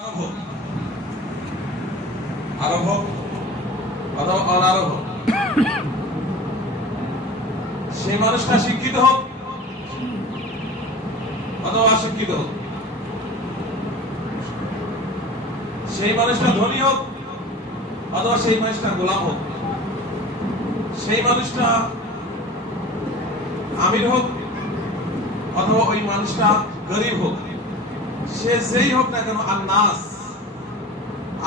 আরব হোক অথবা অনারব হোক, সেই মানুষটা শিক্ষিত হোক অথবা অশিক্ষিত হোক, সেই মানুষটা ধনী হোক অথবা সেই মানুষটা গোলাম হোক, সেই মানুষটা আমির হোক অথবা ওই মানুষটা গরিব হোক, সে যেই হোক না কেন, আন্নাস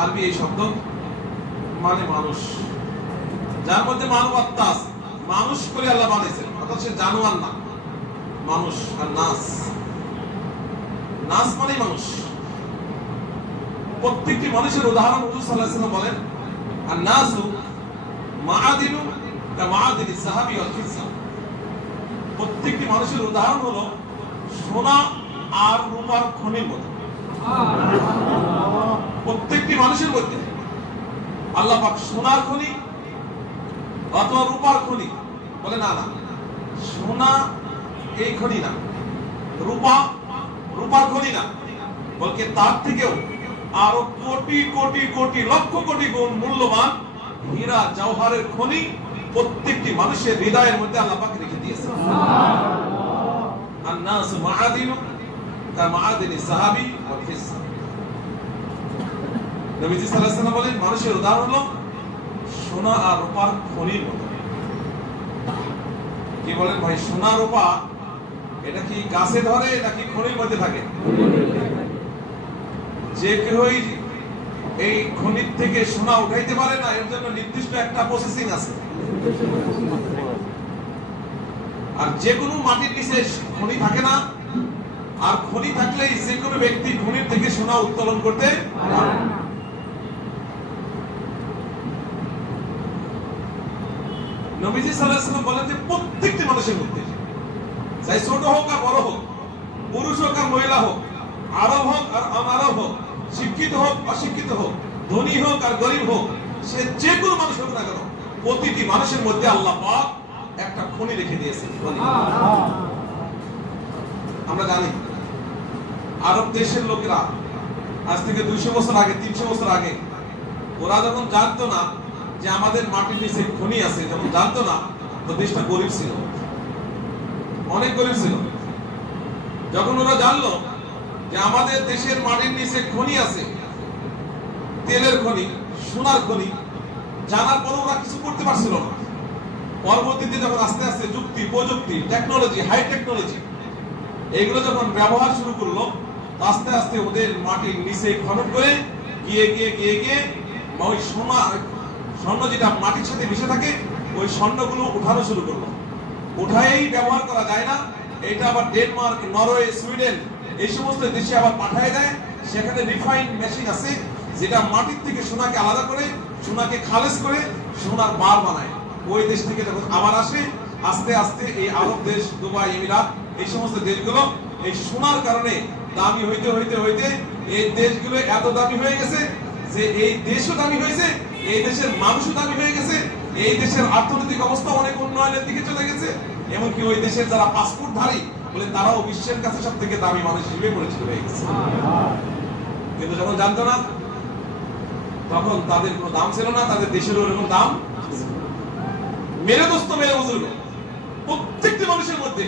আরবি এই শব্দ মানে মানুষ, যার মধ্যে মানবত্তা আছে। মানুষ করে আল্লাহ বানিয়েছেন, অর্থাৎ সে জানোয়ার না, মানুষ। আর নাস, নাস মানে মানুষ। প্রত্যেকটি মানুষের উদাহরণ হুজুর সাল্লাল্লাহু আলাইহি ওয়াসাল্লাম বলেন, আর নাসু মাআদিনু কামাআদিনিস যাহাবি ওয়াল ফিজ্জা। প্রত্যেকটি মানুষের উদাহরণ হলো সোনা আর রূপার খনির মতো। প্রত্যেকটি মানুষের মধ্যে আল্লাহ পাক সোনার খনি অথবা রূপার খনি বলে, না না, সোনা এই খনি না, রূপার খনি না, বলকে তার থেকেও আরো কোটি কোটি কোটি লক্ষ কোটি গুণ মূল্যবান হীরা জওহরের খনি প্রত্যেকটি মানুষের হৃদয়ের মধ্যে আল্লাহ পাক রেখে দিয়েছে। আন-নাস মাআদিনু কামাআদিনিস যাহাবি ওয়াল ফিজ্জা। নবীজি সাল্লাল্লাহু আলাইহি ওয়াসাল্লাম বলেন, মানুষের উদাহরণ হলো সোনা আর রূপার খনির মতো। কি বলেন ভাই, সোনা রূপা এটা কি গাছে ধরে নাকি খনির মধ্যে থাকে? যে কেউই এই খনির থেকে সোনা উঠাইতে পারে না, এর জন্য নির্দিষ্ট একটা প্রসেসিং আছে। আর যে কোনো মাটির নিচে খনি থাকে না, আর খনি থাকলেই যে কোনো ব্যক্তি খনির থেকে সোনা উত্তোলন করতে পারে। নবীজি সাল্লাল্লাহু আলাইহি ওয়াসাল্লাম বলেন যে প্রত্যেকটি মানুষের মধ্যে, চাই ছোট হোক আর বড় হোক, পুরুষ হোক আর মহিলা হোক, আরব হোক আর অনারব হোক, শিক্ষিত হোক অশিক্ষিত হোক, ধনী হোক আর গরিব হোক, সে যে কোনো মানুষ হোক না কেন, প্রতিটি মানুষের মধ্যে আল্লাহ পাক একটা খনি রেখে দিয়েছেন। আমরা জানি আরব দেশের লোকেরা আজ থেকে 200 বছর আগে, 300 বছর আগে, ওরা যখন জানতো না যে আমাদের মাটির নিচে খনি আছে, যখন জানতো না, তো দেশটা গরিব ছিল, অনেক গরিব ছিল। যখন ওরা জানলো যে আমাদের দেশের মাটির নিচে খনি আছে, তেলের খনি, সোনার খনি, জানার পর ওরা কিছু করতে পারছিল না। পরবর্তীতে যখন আস্তে আস্তে যুক্তি, প্রযুক্তি, টেকনোলজি, হাই টেকনোলজি এগুলো যখন ব্যবহার শুরু করলো, আস্তে আস্তে ওদের মাটির নিচে খনন করে গিয়ে গিয়ে গিয়ে গিয়ে ওই স্বর্ণ যেটা মাটির সাথে মিশে থাকে, ওই স্বর্ণগুলো উঠানো শুরু করলো। উঠায়েই ব্যবহার করা যায় না, এটা আবার ডেনমার্ক, নরওয়ে, সুইডেন এই সমস্ত দেশে আবার পাঠায় দেয়। সেখানে রিফাইন্ড মেশিন আছে, যেটা মাটির থেকে সোনাকে আলাদা করে, সোনাকে খালেজ করে সোনার বার বানায়। ওই দেশ থেকে যখন আবার আসে, আস্তে আস্তে এই আরব দেশ, দুবাই, এমিরাত এই সমস্ত দেশগুলো এই সোনার কারণে দামি হইতে হইতে হইতে এই দেশগুলো এত দামি হয়ে গেছে যে এই দেশও দামি হয়েছে, এই দেশের মানুষও দামি হয়ে গেছে, এই দেশের অর্থনৈতিক অবস্থা অনেক উন্নয়নের দিকে চলে গেছে। এমনকি ওই দেশের যারা পাসপোর্টধারী বলে তারাও বিশ্বের কাছে সব থেকে দামি মানুষ হিসেবে পরিচিত হয়ে গেছে। কিন্তু যখন জানতো না, তখন তাদের কোনো দাম ছিল না, তাদের দেশেরও এরকম দাম। মেরে দোস্ত, মেরে বুজুর্গ, প্রত্যেকটি মানুষের মধ্যে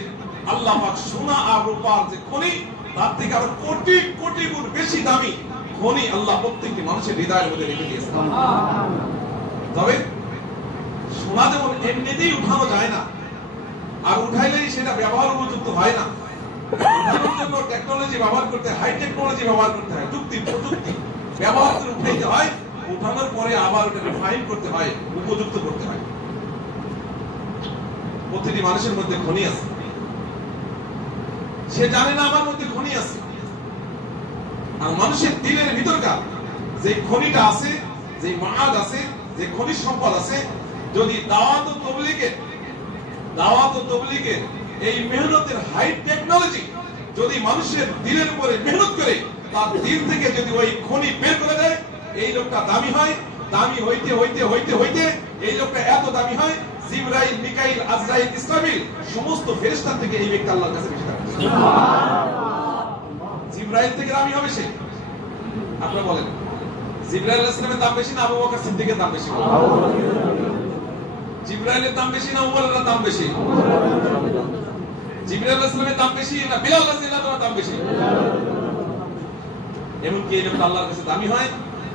আল্লাহ পাক সোনা আর রূপার যে খনি, তার থেকে আরো কোটি কোটি গুণ বেশি দামি খনি আল্লাহ প্রত্যেকটি মানুষের হৃদয়ের মধ্যে রেখে দিয়েছে। তবে সোনা যেমন এমনিতেই উঠানো যায় না, আর উঠাইলেই সেটা ব্যবহার উপযুক্ত হয় না, উঠানোর জন্য টেকনোলজি ব্যবহার করতে হয়, হাই টেকনোলজি ব্যবহার করতে হয়, যুক্তি প্রযুক্তি ব্যবহার করে উঠাইতে হয়, উঠানোর পরে আবার ওটা রিফাইন করতে হয়, উপযুক্ত করতে হয়। প্রতিটি মানুষের মধ্যে খনি আছে, সে জানে না আমার মধ্যে খনি আছে। আর মানুষের দিলের ভিতরকার যে খনিটা আছে, যে মাদ আছে, যে খনিজ সম্পদ আছে, যদি দাওয়াত ও তবলীগের এই মেহনতের হাই টেকনোলজি যদি মানুষের দিলের উপরে মেহনত করে তার দিল থেকে যদি ওই খনি বের করে দেয়, এই লোকটা দামি হয়। দামি হইতে হইতে হইতে হইতে এই লোকটা এত দামি হয়, জিবরাইল, মিকাইল, আজরাইল, ইসরাফিল সমস্ত ফেরেশতা থেকে এই ব্যক্তি আল্লাহর কাছে বেশি দামি। জিবরাইল থেকে দামি হবে সে, আপনারা বলেন জিবরাইল আলাইহিস সালামের দাম বেশি না আবু বকর সিদ্দিকের দাম বেশি? জিবরাইলের দাম বেশি না উমরের দাম বেশি? জিবরাইল আলাইহিস সালামের দাম বেশি না বিলাল রাদিয়াল্লাহু আনহুর দাম বেশি? এমনকি এই লোকটা আল্লাহর কাছে দামি হয়,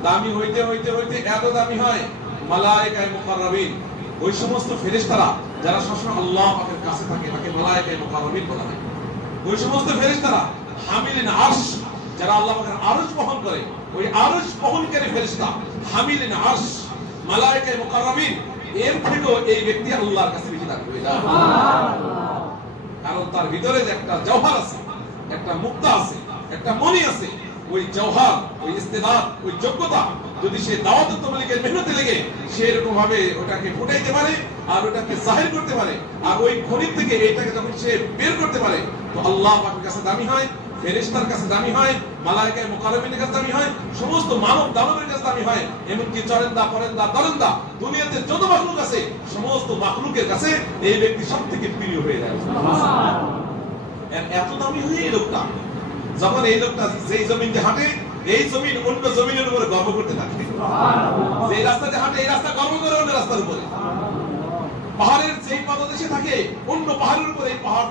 দামি হইতে হইতে হইতে এত দামি হয় মালায়েকায়ে মুকাররাবিন, ওই সমস্ত ফেরেশতারা যারা সবসময় আল্লাহ পাকের কাছে থাকে তাকে মালায়েকায়ে মুকাররাবিন বলা হয়। ওই সমস্ত ফেরেশতারা হামিলিন আরশ, যারা আল্লাহ পাকের আরশ বহন করে, ওই আরশ বহনকারী ফেরেশতা হামিলিন আরশ মালায়েকায়ে মুকাররাবিন, এর থেকেও এই ব্যক্তি আল্লাহর কাছে বেশি দামি হয়ে যায়। কারণ তার ভিতরে যে একটা জওহার আছে, একটা মুক্তা আছে, একটা মনি আছে, ওই জওহার, ওই ইস্তেদাদ, ওই যোগ্যতা যদি সে দাওয়াত তাবলীগের মেহনতে লেগে সে এরকম ভাবে ওটাকে ফুটাইতে পারে আর ওটাকে জাহির করতে পারে, আর ওই খনি থেকে এটাকে যখন সে বের করতে পারে, তো আল্লাহ পাকের কাছে দামি হয়, ফেরেশতার কাছে দামি হয়, মালায়েকায়ে মুকাররাবিনের কাছে দামি হয়, সমস্ত মানব দানবের কাছে দামি হয়, এমনকি চরেন্দা পরেন্দা দরেন্দা দুনিয়াতে যত মাখলুক আছে সমস্ত মাখলুকের কাছে এই ব্যক্তি সবথেকে প্রিয় হয়ে যায়। এত দামি হয়ে এই লোকটা, যখন এই লোকটা যেই জমিনে হাঁটে এই জমিন অন্য জমিনের উপরে গর্ব করতে থাকে, যে রাস্তাতে হাঁটে এই রাস্তা গর্ব করে অন্য রাস্তার উপরে, পাহাড়ের যেই পাদদেশে থাকে অন্য পাহাড়ের উপরে এই পাহাড়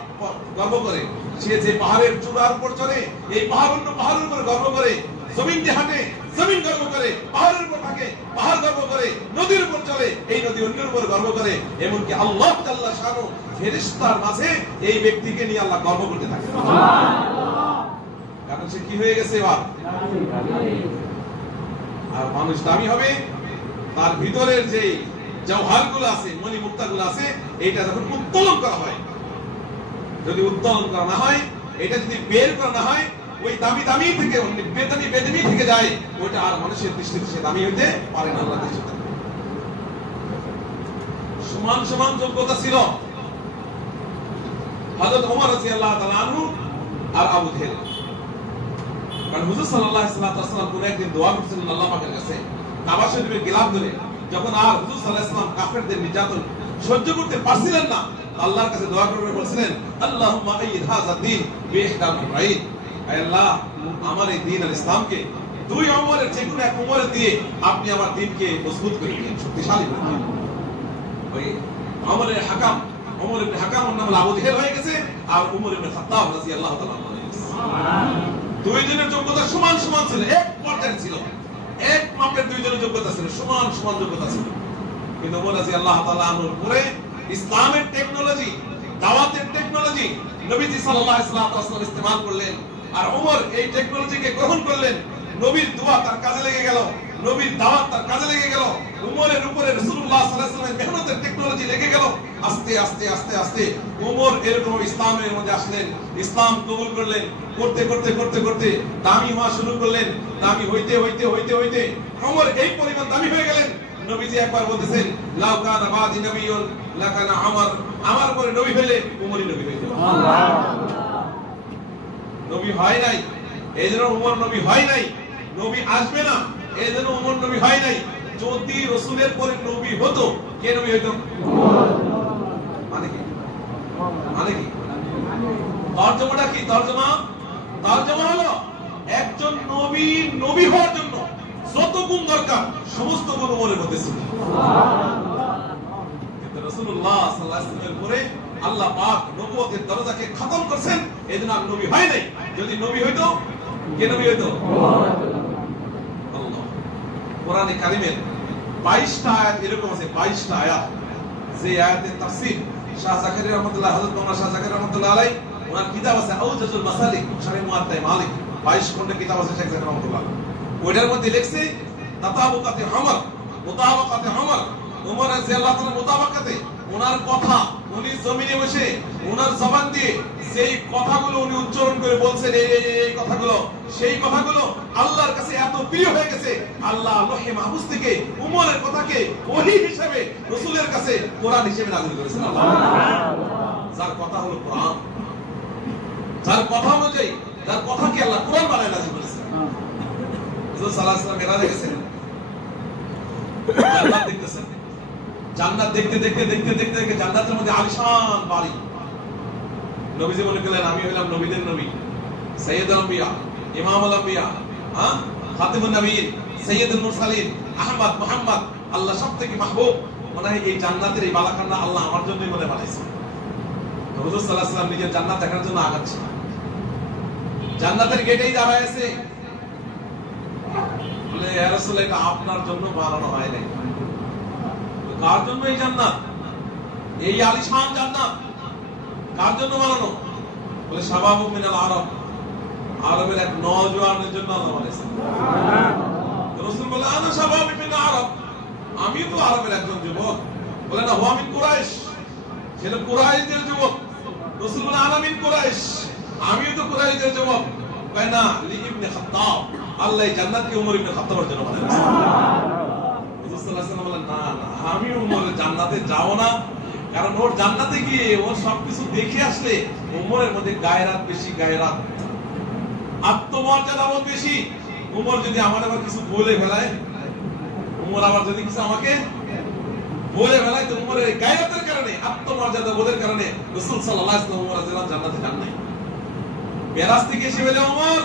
গর্ব করে, সে যে পাহাড়ের চূড়ার উপর চলে এই পাহাড় অন্য পাহাড়ের উপর গর্ব করে, জমিন দিয়ে হাঁটে জমিন গর্ব করে, পাহাড়ের উপর থাকে পাহাড় গর্ব করে, নদীর উপর চলে এই নদী অন্যের উপর গর্ব করে, এমনকি আল্লাহ তাআলা শানু ফেরেশতার মাঝে এই ব্যক্তিকে নিয়ে আল্লাহ গর্ব করতে থাকে। কারণ সে কি হয়ে গেছে এবার? আর মানুষ দামি হবে তার ভিতরের যে জওহারগুলো আছে, মনি মুক্তাগুলো আছে, এটা যখন উত্তোলন করা হয়, যদি উত্তোলন করা না হয়, এটা যদি বের করা না হয়, ওই দামি দামি থেকে বেদামি বেদামি থেকে যায়, ওইটা আর মানুষের দৃষ্টিতে সে দামি হইতে পারে না। আল্লাহর দৃষ্টিতে সমান সমান যোগ্যতা ছিল হযরত ওমর রাদিয়াল্লাহু তাআলা আনহু আর আবু জেহেল। কারণ হুজুর সাল্লাল্লাহু আলাইহি ওয়াসাল্লাম কোন একদিন দোয়া করছিলেন আল্লাহ পাকের কাছে কাবা শরীফের গিলাফ ধরে, যখন আর হুজুর সাল্লাল্লাহু আলাইহি ওয়াসাল্লাম কাফেরদের নির্যাতন সহ্য করতে পারছিলেন না, আল্লাহর কাছে দোয়া করে বলছিলেন আল্লাহুম্মা আইয়িদ হাযা দ্বীন বিইহদাল আমরাইন, হে আল্লাহ আমার এই দ্বীন আল ইসলামকে দুই ওমরের যে কোনো এক ওমর দিয়ে আপনি আমার দ্বীনকে মজবুত করে দিন, শক্তিশালী করে দিন। ওই ওমরের হাকাম, ওমর ইবনে হাকাম ওর নাম আবু জেহেল হয়ে গেছে, আর ওমর ইবনে খাত্তাব রাদিয়াল্লাহু তাআলা হয়ে গেছে। দুইজনের যোগ্যতা সমান সমান ছিল, এক পর্যায়ে ছিল, এক মাপের দুইজনের যোগ্যতা ছিল, সমান সমান যোগ্যতা ছিল। কিন্তু ওমর রাদিয়াল্লাহু তাআলা আনহুর পরে ইসলামের টেকনোলজি, দাওয়াতের টেকনোলজি নবীজি সাল্লাল্লাহু আলাইহি ওয়াসাল্লাম ইস্তেমাল করলেন, আর ওমর এই টেকনোলজিকে গ্রহণ করলেন। নবীর দোয়া তার কাজে লেগে গেল, নবীর দাওয়াত তার কাজে লেগে গেল, উমরের উপরে রাসূলুল্লাহ সাল্লাল্লাহু আলাইহি ওয়াসাল্লামের মেহনতের টেকনোলজি লেগে গেল। আস্তে আস্তে আস্তে আস্তে উমর এরকম ইসলামের মধ্যে আসলেন, ইসলাম কবুল করলেন, করতে করতে করতে করতে দামি হওয়া শুরু করলেন। দামি হইতে হইতে হইতে হইতে উমর এই পরিমাণ দামি হয়ে গেলেন, নবীজি একবার বলতেছেন লাউ কানা বাদি নবিয়ুন লাকানা উমর, আমার পরে নবী হলে উমরই নবী হইতো। নবী হয় নাই এইজন্য উমর নবী হয় নাই, নবী আসবে না এইজন্য উমর নবী হয় নাই। যদি রাসূলের পরে নবী হতো, কে নবী হইতো? মানে কি? মানে কি? তরজমাটা কি? তরজমা হলো একজন নবী নবী হওয়ার জন্য যত গুণ দরকার সমস্ত গুণ উমরের মধ্যে ছিল। কিন্তু রাসূলুল্লাহ সাল্লাল্লাহু আলাইহি ওয়াসাল্লামের পরে আল্লাহ পাক নবুয়তের দরজাকে খতম করেছেন, এজন্য আর নবী হয় নাই। যদি নবী হইতো, কে নবী হইতো? আল্লাহ। কোরআনে কারীমের 22টা আয়াত এরকম আছে, 22টা আয়াত, যে আয়াতের তাফসীর শাহ জাকারিয়া রাহমাতুল্লাহ, হযরত মাওলানা শাহ জাকারিয়া রাহমাতুল্লাহ আলাইহি ওনার কিতাব আছে আউজাজুল মাসালিক শারহ মুআত্তা মালিক, 22 খণ্ডের কিতাব আছে শেখ জাকারিয়া রাহমাতুল্লাহ। ওইটার মধ্যে লিখছে তাতাবুকাতে উমর, মুতাবাকাতে উমর, উমর রাদিয়াল্লাহু তাআলা মুতাবাকাতে ওনার কথা, উনি জমিনে বসে ওনার জবান দিয়ে সেই কথাগুলো উনি উচ্চারণ করে বলছেন, এই কথাগুলো, সেই কথাগুলো আল্লাহর কাছে এত প্রিয় হয়ে গেছে, আল্লাহ লৌহে মাহফুজ থেকে উমরের কথাকে ওহী হিসেবে রাসূলের কাছে কোরআন হিসেবে নাযিল করেছেন। যার কথা হলো কোরআন, যার কথা অনুযায়ী, যার কথাকে আল্লাহ কোরআন বানায় নাযিল করেছেন। রাসূল সাল্লাল্লাহু আলাইহি ওয়াসাল্লাম মেরাজে গেছেন, জান্নাত দেখতেছেন, জান্নাত দেখতে দেখতে দেখতে দেখতে দেখতে জান্নাতের মধ্যে আলিশান বাড়ি। নবীজি মনে করলেন আমি হইলাম নবীদের নবী, সাইয়্যিদুল আম্বিয়া, ইমামুল আম্বিয়া, খাতিমুন নবীন, সাইয়্যিদুল মুরসালিন, আহমদ, মুহাম্মদ, আল্লাহ সবথেকে মাহবুব। মনে হয় এই জান্নাতের এই বালাখানা আল্লাহ আমার জন্যই মনে বানাইছে। হুজুর সাল্লাল্লাহু আলাইহি ওয়াসাল্লাম নিজের জান্নাত দেখার জন্য আগাচ্ছে, জান্নাতের গেটেই দাঁড়ায় আছে। বলে ইয়া রাসূলুল্লাহ, এটা আপনার জন্য বানানো হয় নাই। কার জন্য এই জান্নাত, এই আলিশান জান্নাত কার জন্য বানানো? বলে শাবাবু মিনাল আরব, আরবের এক নওজোয়ানের জন্য আল্লাহ বানাইছে। রাসূল বলে আনা শাবাবু মিনাল আরব, আমি তো আরবের একজন যুবক। বলে না, হুয়া মিন কুরাইশ, সেটা কুরাইশদের যুবক। রাসূল বলে আনা মিন কুরাইশ, আমিও তো কুরাইশদের যুবক। কয় না, লি ইবনে খাত্তাব, আল্লাহ এই জান্নাতকে উমর ইবনে খাত্তাবের জন্য বানাইছে। রাসূল সাল্লাল্লাহু আলাইহি ওয়াসাল্লাম বলেন না না, আমি উমরের জান্নাতে যাব না, কারণ ওর জান্নাতে গিয়ে ওর সবকিছু দেখে আসলে উমরের মধ্যে গায়রাত বেশি, গায়রাত, আত্মমর্যাদা বহুত বেশি। উমর যদি আমার আবার কিছু বলে ফেলায়, উমর আবার যদি কিছু আমাকে বলে ফেলায়, তো উমরের গায়রাতের কারণে, আত্মমর্যাদা বোধের কারণে রাসূল সাল্লাল্লাহু আলাইহি ওয়াসাল্লাম উমর রাদিয়াল্লাহু আনহু জান্নাতে যান নাই। বেরাস থেকে এসে বলে, উমর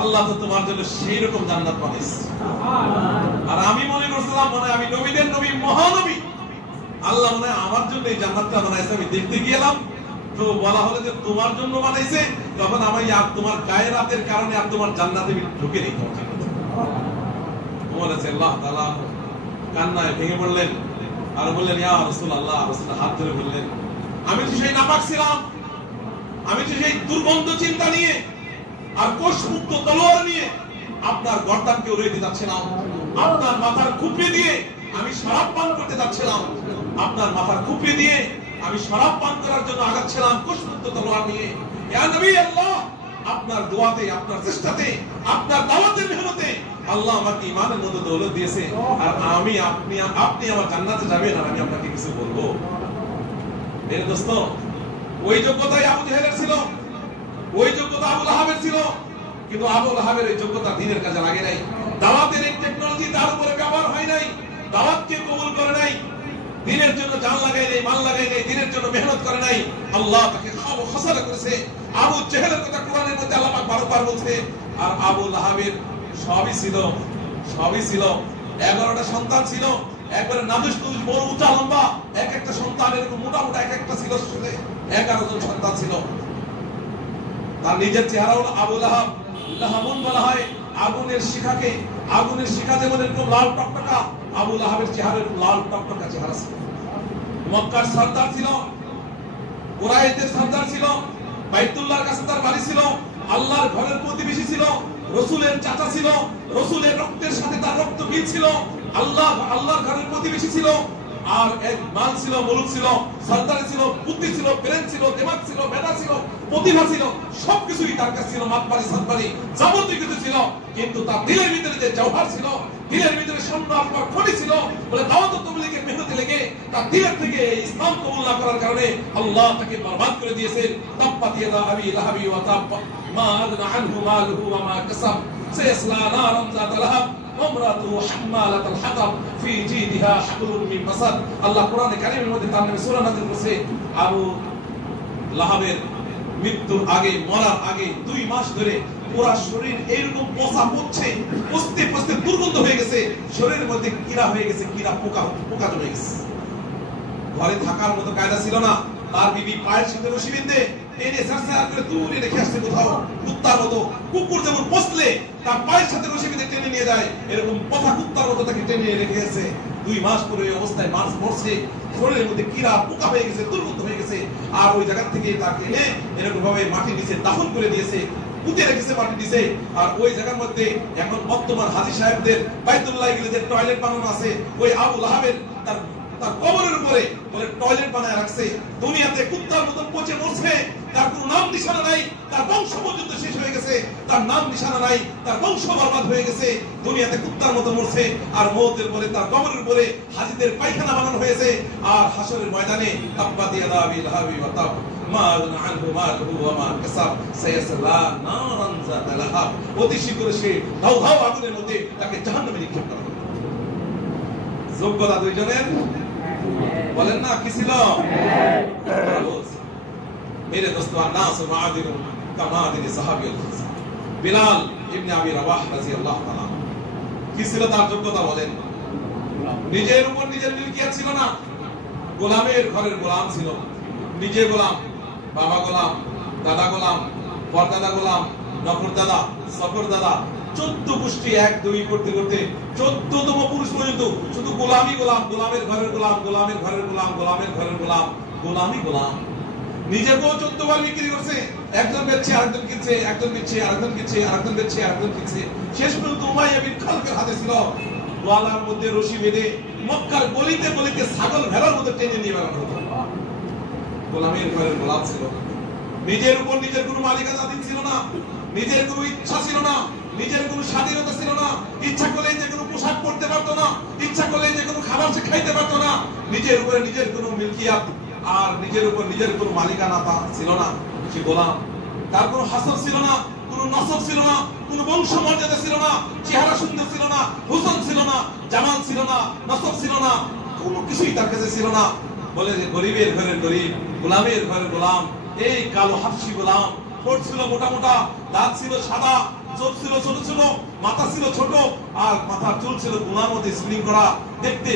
আল্লাহ তো তোমার জন্য সেই রকম জান্নাত বানাইছে, আর আমি মনে করছিলাম মনে হয় আমি নবীদের নবী, মহানবী, আল্লাহ মনে হয় আমার জন্য এই জান্নাতটা বানাইছে। আমি দেখতে গেলাম তো বলা হলো যে তোমার জন্য বানাইছে, তখন আমি আর তোমার গায়রাতের কারণে আর তোমার জান্নাতে ঢুকে নেই। তোমার জান্নাতে উমর রাদিয়াল্লাহু তাআলা কান্নায় ভেঙে পড়লেন আর বললেন, ইয়া রাসূলুল্লাহ, রাসূল হাত ধরে বললেন, আমি তো সেই নাপাক ছিলাম, আমি তো সেই দুর্গন্ধ চিন্তা নিয়ে আর কোষমুক্ত তলোয়ার নিয়ে আপনার গর্দানকে উড়িয়ে দিতে যাচ্ছিলাম, আপনার মাথার খুপড়ি দিয়ে আমি শরাব পান করতে যাচ্ছিলাম, আপনার মাথার খুপড়ি দিয়ে আমি শরাব পান করার জন্য আগাচ্ছিলাম কোষমুক্ত তলোয়ার নিয়ে। ইয়া নবী আল্লাহ, আপনার দোয়াতে, আপনার চেষ্টাতে, আপনার দাওয়াতের মেহনতে আল্লাহ আমাকে ঈমানের মধ্যে দৌলত দিয়েছে, আর আমি আপনি আমার জান্নাতে যাবেন আর আমি আপনাকে কিছু বলবো। মেরে দোস্ত, ওই যোগ্যতাই আবু জেহেলের ছিল, ওই যোগ্যতা আবু লাহাবের ছিল, কিন্তু আবু লাহাবের এই যোগ্যতা দ্বীনের কাজে লাগে নাই। দাওয়াতের এই টেকনোলজি তার উপরে ব্যবহার হয় নাই, দাওয়াতকে কবুল করে নাই, দ্বীনের জন্য জান লাগাই নাই, মাল লাগাই নাই, দ্বীনের জন্য মেহনত করে নাই। আল্লাহ তাকে খাসারা করেছে। আবু জেহেলের কথা কোরআনের মধ্যে আল্লাহ পাক 12 বার বলছে। আর আবু লাহাবের সবই ছিল, 11টা সন্তান ছিল, একবারে নাদুস নাদুস বড় উঁচা লম্বা, এক একটা সন্তান এরকম মোটা মোটা এক একটা ছিল, 11 জন সন্তান ছিল। তার নিজের চেহারা হলো আবু লাহাব, লাহাবুন বলা হয় আগুনের শিখাকে। আগুনের শিখা যেমন এরকম লাল টকটকা, আবু লাহাবের চেহারা এরকম লাল টকটকা চেহারা ছিল। মক্কার সর্দার ছিল, কুরাইশদের সর্দার ছিল, বাইতুল্লাহর কাছে তার বাড়ি ছিল, আল্লাহর ঘরের প্রতিবেশী ছিল, রাসূলের চাচা ছিল, রাসূলের রক্তের সাথে তার রক্ত মিল ছিল, আল্লাহর ঘরের প্রতিবেশী ছিল, আর এক মাল ছিল, মুলক ছিল, সরদার ছিল, বুদ্ধি ছিল, ব্রেন ছিল, দিমাগ ছিল, মেধা ছিল, প্রতিভা ছিল, সবকিছুই তার কাছে ছিল, মাতবাড়ি সাতবাড়ি যাবতীয় কিছু ছিল। কিন্তু তার দিলের ভিতরে যে জওহর ছিল, দিলের ভিতরে স্বর্ণ আকবর খনি ছিল, বলে দাওয়াত তাবলীগের মেহনতে লেগে তার দিলের থেকে ইসলাম কবুল না করার কারণে আল্লাহ তাকে বরবাদ করে দিয়েছে। তাব্বাত ইয়াদা আবি লাহাবি ওয়া তাব, মা আগনা আনহু মালুহু ওয়া মা কাসাব, সায়াসলা নারান যাতা লাহাব, আমরাতু হাম্মালাতুল হাতাব, ফি জিদিহা হাবলুম মিন মাসাদ। আল্লাহ কোরআনে কারীমের মধ্যে তার নামে সূরা নাযিল করেছে। আবু লাহাবের মৃত্যুর আগে, মরার আগে 2 মাস ধরে পুরা শরীর এইরকম পচা পড়ছে, পচতে পচতে দুর্গন্ধ হয়ে গেছে, শরীরের মধ্যে কিরা হয়ে গেছে, কিরা পোকা জমে গেছে। ঘরে থাকার মতো কায়দা ছিল না। তার বিবি পায়ের সাথে রশি বেঁধে টেনে সারসার করে দূরে রেখে আসছে কোথাও, কুত্তার মতো। কুকুর যেমন পচলে তার পায়ের সাথে রশি বেঁধে টেনে নিয়ে যায়, এরকম পচা কুত্তার মতো তাকে টেনে রেখে গেছে। 2 মাস পরে এই অবস্থায় মাছ মরছে, শরীরের মধ্যে কিরা পোকা হয়ে গেছে, দুর্গন্ধ হয়ে গেছে। আর ওই জায়গা থেকে তাকে এনে এরকম ভাবে মাটির নিচে দাফন করে দিয়েছে, পুঁতে রেখেছে মাটির নিচে। আর ওই জায়গার মধ্যে এখন বর্তমান হাজী সাহেবদের বাইতুল্লাহ গেলে যে টয়লেট বানানো আছে, ওই আবু লাহাবের তার কবরের উপরে বলে টয়লেট বানায় রাখছে। দুনিয়াতে কুত্তার মতন পচে মরছে, তার কোনো নাম নিশানা নাই, তার বংশ পর্যন্ত শেষ হয়ে গেছে, তার নাম নিশানা নাই, তার বংশ বরবাদ হয়ে গেছে। দুনিয়াতে কুত্তার মতো মরছে, আর মওতের পরে তার কবরের উপরে হাজীদের পায়খানা বানানো হয়েছে। আর হাসরের ময়দানে তাব্বাত ইয়াদা আবি লাহাবি ওয়া তাব, মা আগনা আনহু মালুহু ওয়া মা কাসাব, সায়াসলা নারান যাতা লাহাব। অতি শীঘ্র সে ধাউ ধাউ আগুনের মধ্যে তাকে জাহান্নামে নিক্ষেপ করা হবে। যোগ্যতা দুইজনের বলেন না কি ছিল? মেরে দোস্ত, নাস মাআদিন কামাদিন সাহাবিয়ুল। বিলাল ইবনে আবি রাবাহ রাদিয়াল্লাহু তাআলা কি ছিল তার যোগ্যতা বলেন? নিজের উপর নিজের মিলকিয়াত ছিল না, গোলামের ঘরের গোলাম ছিল। নিজে গোলাম, বাবা গোলাম, দাদা গোলাম, পরদাদা গোলাম, নকর দাদা, সফর দাদা, 14 গোষ্ঠী 1 2 করতে করতে 14তম পুরুষ পর্যন্ত শুধু গোলামই গোলাম, গোলামের ঘরের গোলাম, গোলামের ঘরের গোলাম, গোলামের ঘরের গোলাম, গোলামই গোলাম। নিজেকেও 14 বার বিক্রি করছে, একজন বেচছে আরেকজন কিনছে, একজন বেচছে আরেকজন কিনছে, আরেকজন বেচছে আরেকজন কিনছে। শেষ পর্যন্ত উমাইয়া বিন খালকের হাতে ছিল গলার মধ্যে রশি বেঁধে মক্কার গলিতে গলিতে ছাগল ভেড়ার মতো টেনে নিয়ে বেড়ানো হতো। গোলামের ঘরের গোলাম ছিল। নিজের উপর নিজের কোনো মালিকানাধীন ছিল না, নিজের কোনো ইচ্ছা ছিল না, নিজের কোনো স্বাধীনতা ছিল না। ইচ্ছা করলে যে কোনো পোশাক পরতে পারতো না, ইচ্ছা করলে যে কোনো খাবার সে খাইতে পারতো না। নিজের উপরে নিজের কোনো মিলকিয়াত আর নিজের উপর নিজের কোনো মালিকানা ছিল না, সে গোলাম। তার কোনো হাসব ছিল না, কোনো নসব ছিল না, কোনো বংশ মর্যাদা ছিল না, চেহারা সুন্দর ছিল না, হুসন ছিল না, জামাল ছিল না, নসব ছিল না, কোনো কিছুই তার কাছে ছিল না। বলে যে গরিবের ঘরের গরিব, গোলামের ঘরের গোলাম। এই কালো হাফসি গোলাম, ঠোঁট ছিল মোটা মোটা, দাঁত ছিল সাদা, চোখ ছিল ছোট ছোট, মাথা ছিল ছোট, আর মাথার চুল ছিল গুলার মধ্যে স্প্রিং করা, দেখতে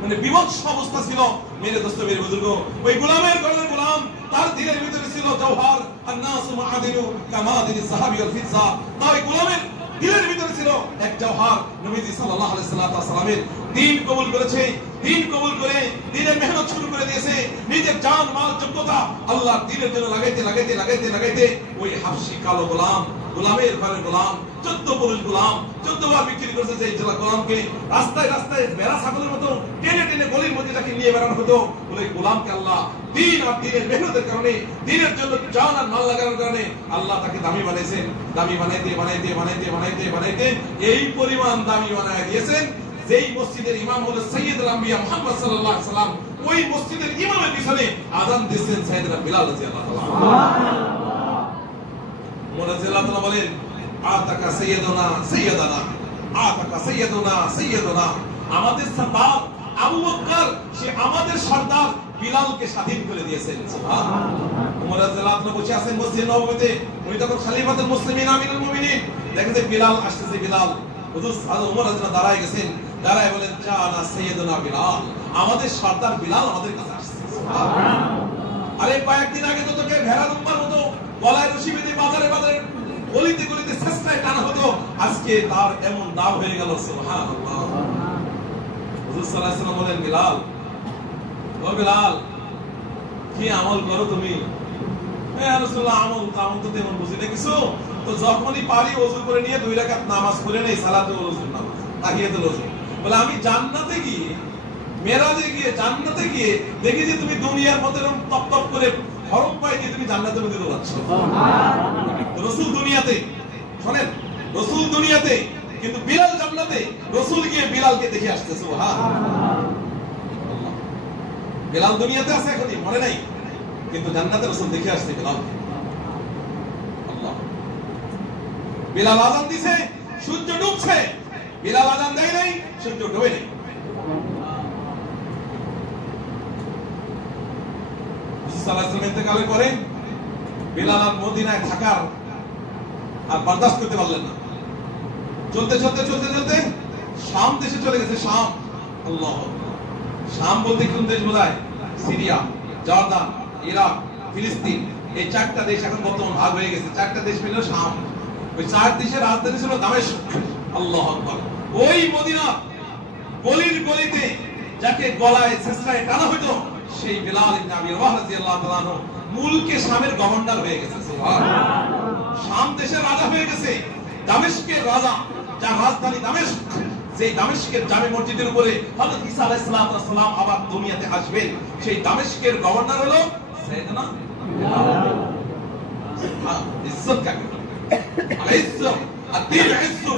মানে বিভৎস অবস্থা ছিল। মেরে দোস্ত মেরে বুজুর্গ, ওই গোলামের ঘরের গোলাম, তার দিলের ভিতরে ছিল জওহার, আন-নাসু মাআদিনু কামাদিন যাহাবি ওয়াল ফিজ্জা। তাই গোলামের দিলের ভিতরে ছিল এক জওহার। নবীজি সাল্লাল্লাহু আলাইহি সাল্লামের দ্বীন কবুল করেছে, দ্বীন কবুল করে দ্বীনের মেহনত শুরু করে দিয়েছে। নিজের জান মাল যোগ্যতা আল্লাহর দ্বীনের জন্য লাগাইতে লাগাইতে লাগাইতে লাগাইতে ওই হাবশি কালো গোলাম, গোলামের ঘরের গোলাম, 14 পুরুষ গোলাম 14 বার বিক্রি করেছে। সেই জেলা গোলামকে রাস্তায় রাস্তায় বেড়া ছাগলের মতো টেনে টেনে গলির মধ্যে তাকে নিয়ে বেড়ানো হতো। বলে গোলামকে আল্লাহ দ্বীন আর দ্বীনের মেহনতের কারণে, দ্বীনের জন্য জান আর মাল লাগানোর কারণে আল্লাহ তাকে দামি বানাইছেন। দামি বানাইতে বানাইতে বানাইতে বানাইতে বানাইতে এই পরিমাণ দামি বানায় দিয়েছেন, যেই মসজিদের ইমাম হলো সাইয়্যিদুল আম্বিয়া মুহাম্মদ সাল্লাল্লাহু আলাইহি সাল্লাম, ওই মসজিদের ইমামের পিছনে আযান দিয়েছেন সাইয়েদনা বিলাল রাদিয়াল্লাহু তাআলা। সুবহানাল্লাহ। ওমর রাদিয়াল্লাহু তাআলা বলেন, আতাকা সাইয়্যিদুনা সাইয়্যিদানা, আতাকা সাইয়্যিদুনা সাইয়্যিদুনা। আমাদের সরদার আবু বকর, সে আমাদের সরদার বিলালকে স্বাধীন করে দিয়েছেন। সুবহানাল্লাহ। ওমর রাদিয়াল্লাহু তাআলা বসে আছেন মসজিদ নববীতে, উনি তখন খলিফাতুল মুসলিমিন আমিরুল মুমিনিন। দেখেন যে বিলাল আসতেছে, বিলাল হুজুর ওমর রাদিয়াল্লাহু দাঁড়ায় গেছেন, দাঁড়ায় বলেন, জানা সাইয়্যিদুনা বিলাল, আমাদের সরদার বিলাল আমাদের কাছে আসছে। সুবহানাল্লাহ। আরে কয়েকদিন আগে তো তোকে ভেড়া লম্বার মতো গলায় রশি বেঁধে বাজারে বাজারে গলিতে গলিতে চেষ্টায় টানা হতো, আজকে তার এমন দাম হয়ে গেল। সুবহানাল্লাহ। হুজুর সাল্লাল্লাহু আলাইহি ওয়াসাল্লাম বলেন, বিলাল, ও বিলাল, কি আমল করো তুমি? ইয়া রাসূলুল্লাহ, আমল তো তেমন বুঝি না কিছু, তো যখনই পারি ওযু করে নিয়ে 2 রাকাত নামাজ পড়ে নেই, সালাতুল ওযুর নামাজ, তাহিয়াতুল ওযু। বলে আমি জান্নাতে গিয়ে, মেরাজে গিয়ে, জান্নাতে গিয়ে দেখি যে তুমি দুনিয়ার মধ্যে এরকম তপ তপ করে হরম পাই দিয়ে তুমি জান্নাতের মধ্যে দৌড়াচ্ছ। সুবহানাল্লাহ। রাসূল দুনিয়াতে, শুনেন, রাসূল দুনিয়াতে, কিন্তু বিলাল জান্নাতে। রাসূল গিয়ে বিলালকে দেখে আসছে। সুবহানাল্লাহ। বিলাল দুনিয়াতে আছে এখনই, মরে নাই, কিন্তু জান্নাতে রাসূল দেখে আসছে বিলালকে। আল্লাহ। বিলাল আযান দিছে, সূর্য ডুবছে, বিলাল আযান দেয় নাই, সূর্য ডুবে নাই। সাল্লাল্লাহু আলাইহি ওয়াসাল্লাম ইন্তেকালের পরে বিলাল আর মদিনায় থাকার আর বরদাস্ত করতে পারলেন না। চলতে চলতে চলতে চলতে শাম দেশে চলে গেছে। শাম, আল্লাহ। শাম বলতে কোন দেশ বোঝায়? সিরিয়া, জর্দান, ইরাক, ফিলিস্তিন, এই 4টা দেশ এখন বর্তমান ভাগ হয়ে গেছে। 4টা দেশ মিলে শাম। ওই 4 দেশের রাজধানী ছিল দামেস্ক। আল্লাহু আকবার। ওই মদিনা গলির গলিতে যাকে গলায় চেষ্টায় টানা হইতো, সেই বিলাল ইবনে আবি রাবাহ রাদিয়াল্লাহু তাআলা আনহু মুলকে শামের গভর্নর হয়ে গেছে। সুবহানাল্লাহ। শাম দেশের রাজা হয়ে গেছে, দামেস্কের রাজা, যার রাজধানী দামেস্ক। সেই দামেস্কের জামে মসজিদের উপরে হযরত ঈসা আলাইহিস সালাম আবার দুনিয়াতে আসবেন, সেই দামেস্কের গভর্নর হলো সাইয়েদনা বিলাল। হ্যাঁ, ইজ্জত কাকে বলে? আল-ইজ্জত, আদ-দীন ইজ্জু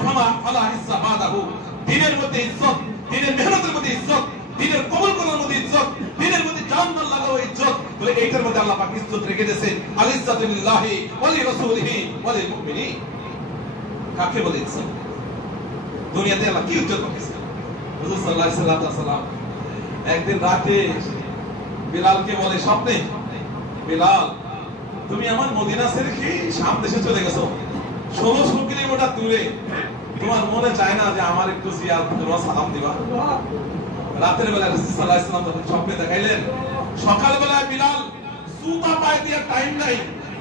ফালা ইজ্জা বাদাহু। দ্বীনের মধ্যে ইজ্জত, দ্বীনের মেহনতের মধ্যে ইজ্জত, দ্বীনের কবুল করার মধ্যে ইজ্জত, দ্বীনের মধ্যে জান মাল লাগাও ইজ্জত। বলে এইটার মধ্যে আল্লাহ পাক ইজ্জত রেখে দিয়েছেন। আল-ইজ্জাতু লিল্লাহি ওয়া লিরাসূলিহি ওয়া লিল মুমিনিন। কাকে বলে ইজ্জত? দুনিয়াতে আল্লাহ কি ইজ্জত রেখেছেন? হুজুর সাল্লাল্লাহু আলাইহি ওয়াসাল্লাম একদিন রাতে বিলালকে বলে স্বপ্নে, বিলাল, তুমি আমার মদিনা ছেড়ে কি শাম দেশে চলে গেছো? 1600 কিলোমিটার দূরে, তোমার মনে চায় না যে আমার একটু জিয়ারত করবা, সালাম দিবা? রাতের বেলা রাসূল সাল্লাল্লাহু আলাইহি ওয়াসাল্লাম যখন স্বপ্নে দেখাইলেন, সকাল বেলায় বিলাল জুতা পায়ে দিয়ে টাইম নাই,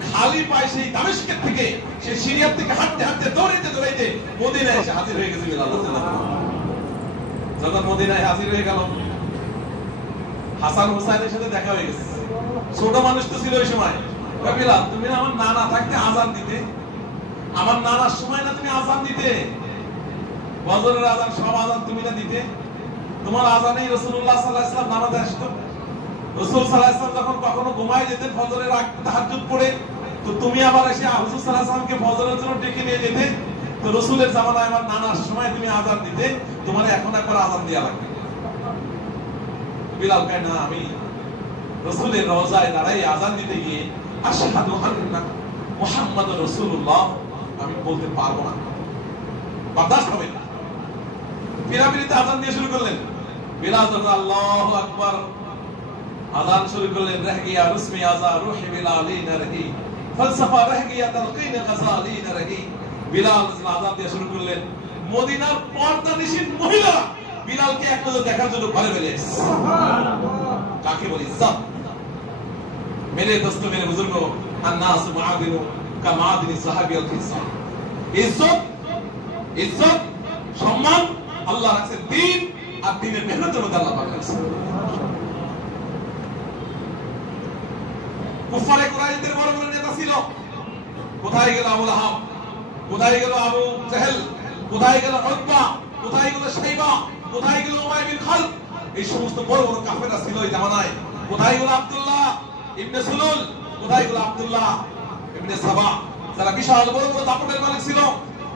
খালি পায়ে সেই দামেস্কের থেকে, সেই সিরিয়া থেকে হাঁটতে হাঁটতে দৌড়াইতে দৌড়াইতে মদিনায় এসে হাজির হয়ে গেছে বিলাল রাদিয়াল্লাহু আনহু। যখন মদিনায় হাজির হয়ে গেল, হাসান হুসাইনের সাথে দেখা হয়ে গেছে। ছোট মানুষ তো ছিল ওই সময়। বিলাল, তুমি আমার নানা থাকতে আযান দিতে, আমার নানার সময় না তুমি আযান দিতে, ফজরের আযান সব আযান তুমি না দিতে, তোমার আযানেই রাসূলুল্লাহ সাল্লাল্লাহু আলাইহি ওয়াসাল্লাম নামাজে আসতো। রাসূল সাল্লাল্লাহু আলাইহি ওয়াসাল্লাম যখন কখনো ঘুমায় যেতেন ফজরের আগে তাহাজ্জুদ পড়ে, তো তুমি আবার এসে হুজুর সাল্লাল্লাহু আলাইহি ওয়াসাল্লামকে ফজরের জন্য ডেকে নিয়ে যেতে। তো রাসূলের জামানায় আমার নানার সময় তুমি আযান দিতে, তোমার এখন একবার আযান দেয়া লাগবে। বিলাল কয়, না, আমি রাসূলের রওজায় দাঁড়াই আযান দিতে গিয়ে আশহাদু আন্না মুহাম্মাদুর রাসূলুল্লাহ আমি বলতে পারবো না, বরদাস্ত হবে না। ফিরাফিরিতে আযান দিয়ে শুরু করলেন। বিলাল যখন আল্লাহু আকবার আযান শুরু করলেন, রহ গিয়া রুসমি আযা রূহি বিলালিন রহি ফলসফা রহ গিয়া তালকিন গযালিন রহি। বিলাল আযান দিয়ে শুরু করলেন। মদিনার পর্দানিশীন মহিলা বিলালকে এক নজর দেখার জন্য ঘরে বেরিয়ে এসেছে। সুবহানাল্লাহ। কাকে বলি ইজ্জত। মেরে দোস্ত, মেরে বুজুর্গ, আন্নাস মুআদিনু কামাদিনি সাহাবিয়াল কিসা। ইজ্জত, ইজ্জত, সম্মান আল্লাহ রাখছে দ্বীন আর দ্বীনের মেহনতের মধ্যে আল্লাহ পাক রাখছে। কুফারে কুরাইশদের বড় বড় নেতা ছিল। কোথায় গেল আবু লাহাব, কোথায় গেল আবু জাহেল, কোথায় গেল উতবা, কোথায় গেল শাইবা, কোথায় গেল উমাইয়া বিন খালদ? এই সমস্ত বড় বড় কাফেররা ছিল এই জামানায়। কোথায় গেল আব্দুল্লাহ ইবনে সুলুল, কোথায় গেল আব্দুল্লাহ ইবনে সাবা, যারা বিশাল বড় বড় দাপটের মালিক ছিল,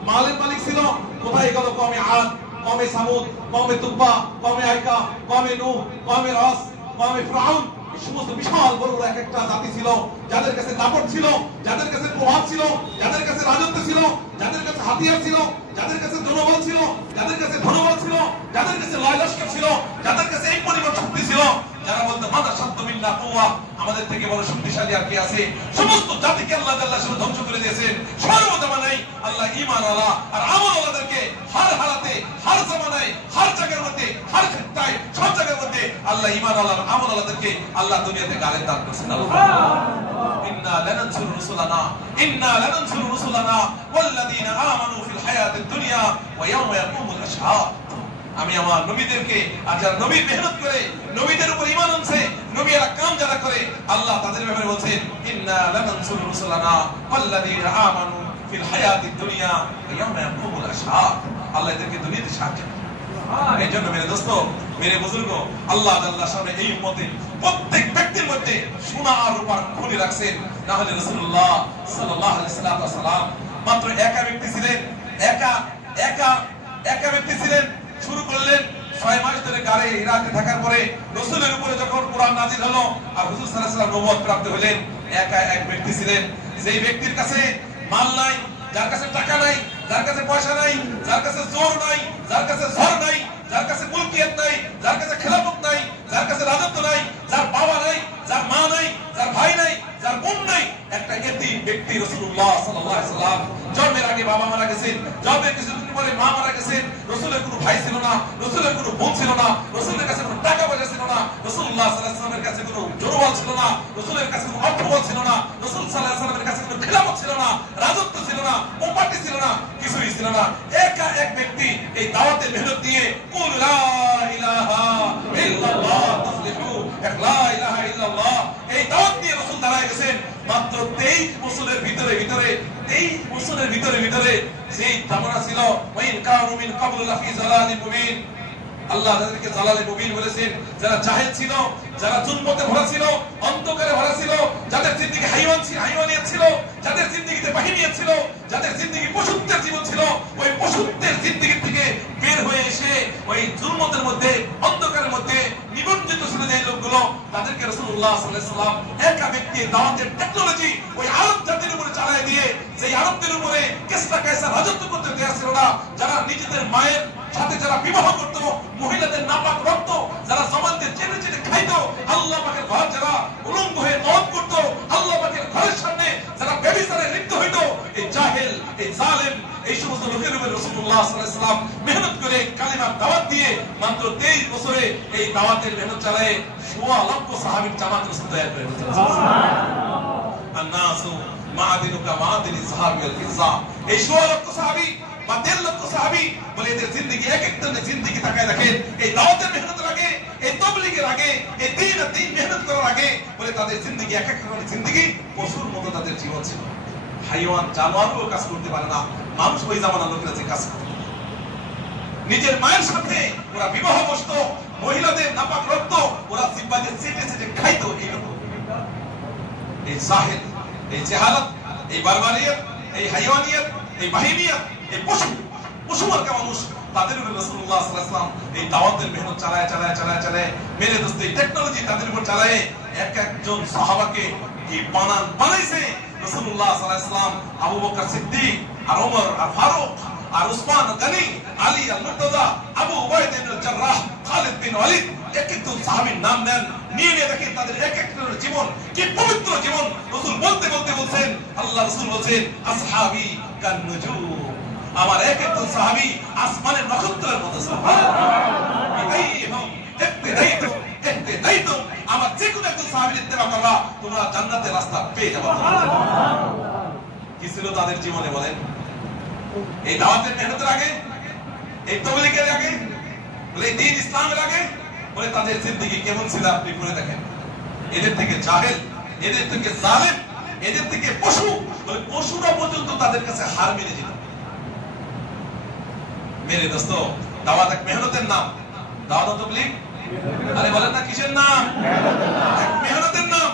মালের মালিক ছিল? কোথায় গেল কওমে আদ, কওমে সামুদ, কওমে তুব্বা, কওমে আইকা, কওমে নূহ, কওমে রাস, কওমে ফিরআউন? এই সমস্ত বিশাল বড় বড় এক একটা জাতি ছিল, যাদের কাছে দাপট ছিল, যাদের কাছে প্রভাব ছিল, যাদের কাছে রাজত্ব ছিল, যাদের কাছে হাতিয়ার ছিল, যাদের কাছে জনবল ছিল, যাদের কাছে ধনবল ছিল, যাদের কাছে লয়লস্কর ছিল, যাদের কাছে এই পরিমাণ শক্তি ছিল, যারা বলতে মাদা শান্ত মিন্না কুওয়া, আমাদের থেকে বড় শক্তিশালী আর কে আছে? সমস্ত জাতিকে আল্লাহ তাআলা শুধু ধ্বংস করে দিয়েছেন। সর্বজামানায় আল্লাহ ঈমানওয়ালা আর আমলওয়ালাদেরকে হার হারাতে, হার জামানায়, হার জায়গার মধ্যে, হার ক্ষেত্রে, সব জায়গার মধ্যে আল্লাহ ঈমানওয়ালা আর আমলওয়ালাদেরকে আল্লাহ দুনিয়াতে গালের দান করেছেন। সুবহানাল্লাহ। ইন্না লানানসুরু রুসুলানা, ইন্না লানানসুরু রুসুলানা ওয়াল্লাযীনা আমানু ফিল হায়াতিদ দুনিয়া ওয়া ইয়াওমা ইয়াকুমুল আশহাদ। আমি আমার নবীদেরকে, আর যারা নবীর মেহনত করে, নবীদের উপর ঈমান আনছে, নবীরা কাম যারা করে, আল্লাহ তাদের ব্যাপারে বলেন ইন্না লানানসুরু রুসুলানা ওয়াল্লাযীনা আমানু ফিল হায়াতিদ দুনিয়া ওয়া ইয়াওমা ইয়াকুমুল আশহাদ। আল্লাহ এদেরকে দুনিয়াতে সাহায্য করে। এই জন্য মেরে দোস্ত, মেরে বুজুর্গ, আল্লাহ তাআলার সামনে এই উম্মতে প্রত্যেক ব্যক্তির মধ্যে সোনা আর রূপার খনি রাখছেন। না হলে রাসূলুল্লাহ সাল্লাল্লাহু আলাইহি ওয়াসাল্লাম মাত্র একা ব্যক্তি ছিলেন, একা ব্যক্তি ছিলেন। শুরু করলেন 6 মাস ধরে গাড়ে ইরাকে থাকার পরে রাসূলের উপরে যখন কোরআন নাযিল হলো আর হুজুর সাল্লাল্লাহু আলাইহি ওয়াসাল্লাম নবুয়ত প্রাপ্ত হলেন, একা এক ব্যক্তি ছিলেন। যেই ব্যক্তির কাছে মাল নাই, যার কাছে টাকা নাই, যার কাছে পয়সা নাই, যার কাছে জোর নাই, যার কাছে ঝড় নাই, যার কাছে মুলকিয়াত নাই, যার কাছে খেলাফত নাই, যার কাছে রাজত্ব নাই, যার বাবা নাই, যার মা নাই, যার ভাই নাই, যার বোন নাই, একটা এতিম ব্যক্তি রাসূলুল্লাহ সাল্লাল্লাহু আলাইহি ওয়াসাল্লাম। জন্মের আগে বাবা মারা গেছেন, জন্মের কিছুদিন পরে মা মারা গেছেন, রাসূলের কোনো ভাই ছিল না, রাসূলের কোনো বোন ছিল না, রাসূলের কাছে কোনো টাকা পয়সা ছিল না, রাসূলুল্লাহ সাল্লাল্লাহু আলাইহি ওয়াসাল্লামের কাছে কোনো জোরবল ছিল না, রাসূলের কাছে কোনো অর্থবল ছিল না, রাসূল সাল্লাল্লাহু আলাইহি ওয়াসাল্লামের কাছে কোনো খেলাফত ছিল না, রাজত্ব ছিল না, প্রপার্টি ছিল না, কিছুই ছিল না। একা এক ব্যক্তি এই দাওয়াতের মেহনত দিয়ে কুল লা ইলাহা ইল্লাল্লাহ তাফলিহু, এক লা ইলাহা ইল্লাল্লাহ, এই দাওয়াত দিয়ে রাসূল দাঁড়ায় গেছেন। মাত্র 23 বছরের ভিতরে সেই জামানা ছিল ওয়াইন কানু মিন ক্বাবলু লাফি যালালিন মুবিন। আল্লাহ তাদেরকে জালালে মুবিন বলেছেন। যারা জাহেল ছিল, যারা জুলমতে ভরা ছিল, অন্ধকারে ভরা ছিল, যাদের জিন্দেগি হাইওয়ানিয়ত ছিল, যাদের জিন্দেগিতে বাহিনীয়ত ছিল, যাদের জিন্দেগি পশুত্বের জীবন ছিল, ওই পশুত্বের জিন্দেগি থেকে বের হয়ে এসে ওই জুলমতের মধ্যে, অন্ধকারের মধ্যে নিবন্ধিত ছিল যে লোকগুলো, তাদেরকে রাসূলুল্লাহ সাল্লাল্লাহু আলাইহি ওয়াসাল্লাম একা ব্যক্তি দাওয়াতের টেকনোলজি ওই আরব জাতির উপরে চালায় দিয়ে, সেই আরবদের উপরে কিসরা কায়সার রাজত্ব করতে দেয়া ছিল না, যারা নিজেদের মায়ের সাথে যারা বিবাহ করত, মহিলাদের নাপাক রক্ত যারা জমানতে চেটে চেটে খাইতো, আল্লাহ পাকের ঘর যারা উলঙ্গ হয়ে মওত করত, আল্লাহ পাকের ঘরের সামনে যারা ব্যভিচারে লিপ্ত হইতো, এই জাহেল, এই লোকের উপরে রাসূলুল্লাহ সাল্লাল্লাহু আলাইহি ওয়াসাল্লাম মেহনত করে কালিমার দাওয়াত দিয়ে মাত্র 23 বছরে এই দাওয়াতের মেহনত চালায় 16 লক্ষ সাহাবীর জামাত রাসূল তৈরি করে দিয়েছেন। সুবহানাল্লাহ। আন-নাসু মাআদিনুকা মাআদিনি যাহাবি ওয়াল ফিজ্জা। এই 16 লক্ষ সাহাবী বা 1.5 লক্ষ সাহাবী বলে এদের জিন্দেগি এক একজনের জিন্দেগি তাকায় দেখেন, এই দাওয়াতের মেহনতের আগে, এই তাবলীগের আগে, এই দিন মেহনত করার আগে বলে তাদের জিন্দেগি এক একজনের জিন্দেগি পশুর মতো তাদের জীবন ছিল। হাইওয়ান জানোয়ারও কাজ করতে পারে না, মানুষ ওই জামানার লোকেরা যে কাজ করে। নিজের মায়ের সাথে ওরা বিবাহ বসতো, মহিলাদের নাপাক রক্ত ওরা জিহ্বাতে চেটে চেটে খাইতো। এই জাহেল, এই জাহালাত, এই বারবারিয়ত, এই হাইওয়ানিয়ত, এই বাহিমিয়ত, এই পশু মার্কা মানুষ, তাদের উপর রাসূলুল্লাহ সাল্লাল্লাহু আলাইহি ওয়াসাল্লাম এই দাওয়াতের মেহনত চালায় মেরে দোস্তে টেকনোলজি তাদের উপর চালায় এক একজন সাহাবাকে কি বানাইছে। রাসূলুল্লাহ সাল্লাল্লাহু আলাইহি ওয়াসাল্লাম আবু বকর সিদ্দিক আর ওমর আর ফারুক আর উসমান গনি, আলী আল মুর্তজা, আবু উবাইদা ইবনে জাররাহ, খালিদ বিন ওয়ালিদ, এক একজন সাহাবীর নাম নেন, নিয়ে দেখেন তাদের এক একজনের জীবন কি পবিত্র জীবন। রাসূল বলতে বলছেন, আল্লাহ রাসূল বলছেন আসহাবী কান নুজুম, আমার এক একজন সাহাবী আসমানের নক্ষত্রের মতো। সুবহানাল্লাহ। আমার যে কোনো একজন সাহাবীর ইত্তেবা করবা, তোমরা জান্নাতের রাস্তা পেয়ে যাবে। কি ছিল তাদের জীবনে বলেন? এই দাওয়াতের মেহনতের আগে, এই তাবলীগের আগে, বলে এই দ্বীন ইসলামের আগে, বলে তাদের জিন্দেগি কেমন ছিল আপনি পড়ে দেখেন। এদের থেকে জাহেল, এদের থেকে জালেম, এদের থেকে পশু, বলে পশুরা পর্যন্ত তাদের কাছে হার মেনে যেত। মেরে দোস্ত, দাওয়াত এক মেহনতের নাম। দাওয়াত তাবলীগ আরে বলেন না কিসের নাম? মেহনতের নাম।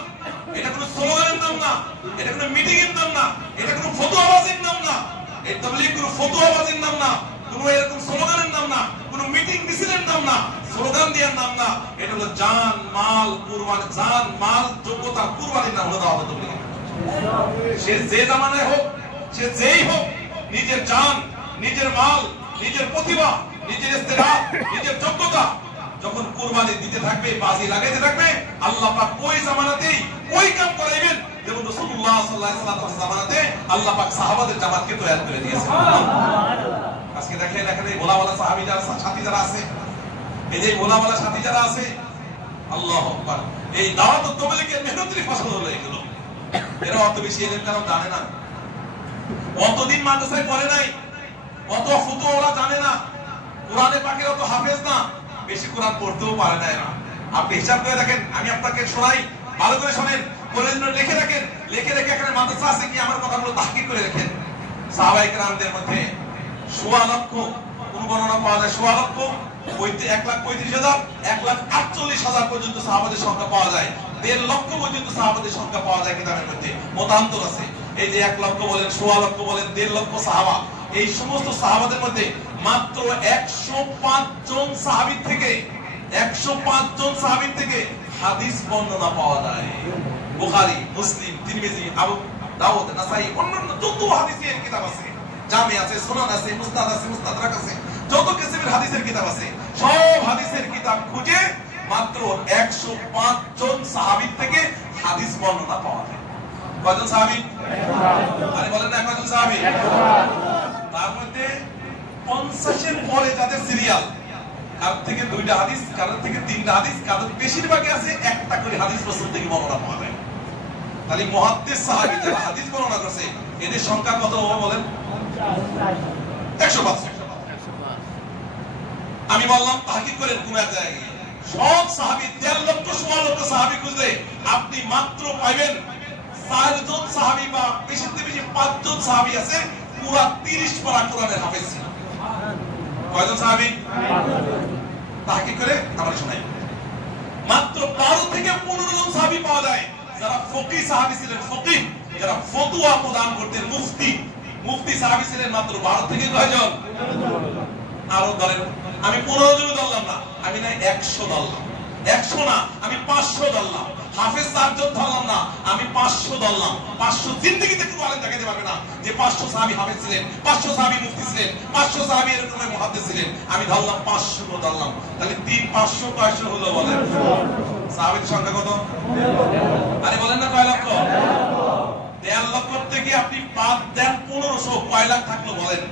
এটা কোনো স্লোগানের নাম না, এটা কোনো মিটিং এর নাম না, এটা কোনো ফতোয়াবাজির নাম না। এই তাবলীগ কোনো ফতোয়াবাজির নাম না, কোনো এরকম স্লোগানের নাম না, কোনো মিটিং মিছিলের নাম না, স্লোগান দেওয়ার নাম না। এটা হলো জান মাল কুরবানি, জান মাল যোগ্যতা কুরবানির নাম হলো দাওয়াত তাবলীগ। সে যে জামানায় হোক, সে যেই হোক, নিজের জান, নিজের মাল, নিজের প্রতিভা, নিজের ইস্তেহাদ, নিজের যোগ্যতা যখন কুরবানি দিতে থাকবে, বাজি লাগাইতে থাকবে, আল্লাহ পাক ওই জামানাতেই ওই কাম করাইবেন যেমন রাসূলুল্লাহ সাল্লাল্লাহু আলাইহি ওয়াসাল্লামের জামানাতে আল্লাহ পাক সাহাবাদের জামাতকে তৈরি করে দিয়েছেন। আজকে দেখেন এখানে ভোলাওয়ালা সাহাবী যারা সাথী যারা আছে, এই যে ভোলাওয়ালা সাথী যারা আছে, আল্লাহু আকবার, এই দাওয়াত ও তাবলীগের মেহনতের ফসল হলো এগুলো। এরা অত বেশি এলেন কারণ জানে না, অতদিন মাদ্রাসায় পড়ে নাই, অত ফুতোয়া ওরা জানে না, কোরআনে পাকের অত হাফেজ না, বেশি কোরআন পড়তেও পারে না এরা। আপনি হিসাব করে দেখেন, আমি আপনাকে শোনাই, ভালো করে শোনেন, বলে লিখে রাখেন, লিখে রেখে এখানে মাদ্রাসা আছে কি আমার কথাগুলো তাহকিক করে রাখেন। সাহাবায়ে কেরামদের মধ্যে ১৬ লক্ষ, কোন বর্ণনা পাওয়া যায় ১৬ লক্ষ, ১,৩৫,০০০, ১,৪৮,০০০ পর্যন্ত সাহাবাদের সংখ্যা পাওয়া যায়, ১.৫ লক্ষ পর্যন্ত সাহাবাদের সংখ্যা পাওয়া যায় কিতাবের মধ্যে, মতান্তর আছে। এই যে ১ লক্ষ বলেন, ১৬ লক্ষ বলেন, ১.৫ লক্ষ সাহাবা, এই সমস্ত সাহাবাদের মধ্যে মাত্র ১০৫ জন সাহাবীর থেকে ১০৫ জন সাহাবীর থেকে হাদিস বর্ণনা পাওয়া যায়। বুখারী, মুসলিম, তিরমিজি, আবু দাউদ, নাসাই, অন্যান্য যত হাদিসের কিতাব আছে, জামি আছে, সুনান আছে, মুসনাদ আছে, মুস্তাদরাক আছে, যত কিসমের হাদিসের কিতাব আছে, সব হাদিসের কিতাব খুঁজে মাত্র ১০৫ জন সাহাবীর থেকে হাদিস বর্ণনা পাওয়া যায়। কয়জন সাহাবী? আরে বলেন না কয়জন সাহাবী? তার মধ্যে ৫০ এর পরে যাদের সিরিয়াল, কারোর থেকে ২টা হাদিস, কারোর থেকে ৩টা হাদিস, কারোর বেশিরভাগই আছে একটা করে হাদিস রাসূল থেকে বর্ণনা পাওয়া যায়। তাহলে মুহাদ্দিস সাহাবী যারা হাদিস বর্ণনা করছে এদের সংখ্যা কত হবে বলেন? ১০৫। আমি বললাম তাহকিক করেন কোন এক জায়গায় সব সাহাবী ১.৫ লক্ষ ১৬ লক্ষ সাহাবী খুঁজলে আপনি মাত্র পাইবেন ৪ জন সাহাবী বা বেশিতে বেশি ৫ জন সাহাবী আছে পুরা ৩০ পারা কোরআনের হাফেজ ছিল। কয়জন সাহাবী? তাহকিক করে আমরা শোনাই, মাত্র ১২ থেকে ১৫ জন সাহাবী পাওয়া যায় যারা ফকিহ সাহাবী ছিলেন, ফকিহ যারা ফতোয়া প্রদান করতেন, মুফতি সাহাবী ছিলেন মাত্র ১২ থেকে কয়জন? আরো ধরেন, আমি ১৫ জন ধরলাম না, আমি না ১০০ ধরলাম, ১০০ না আমি ৫০০ ধরলাম, হাফেজ ৪ জন ধরলাম না আমি ৫০০ ধরলাম। ৫০০ জিন্দেগিতে কোনো আলেম দেখাতে পারবে না যে ৫০০ সাহাবী হাফেজ ছিলেন, ৫০০ সাহাবী মুফতি ছিলেন, ৫০০ সাহাবী এরকম মুহাদ্দিস ছিলেন, আমি ধরলাম ৫০০ ধরলাম। তাহলে ৩ ৫০০ কয়শো হলো বলেন? সাহাবীর সংখ্যা কত? আরে বলেন না কয় লক্ষ? ১.৫ লক্ষ থেকে আপনি বাদ দেন ১৫০০, কয় লাখ থাকলো বলেন?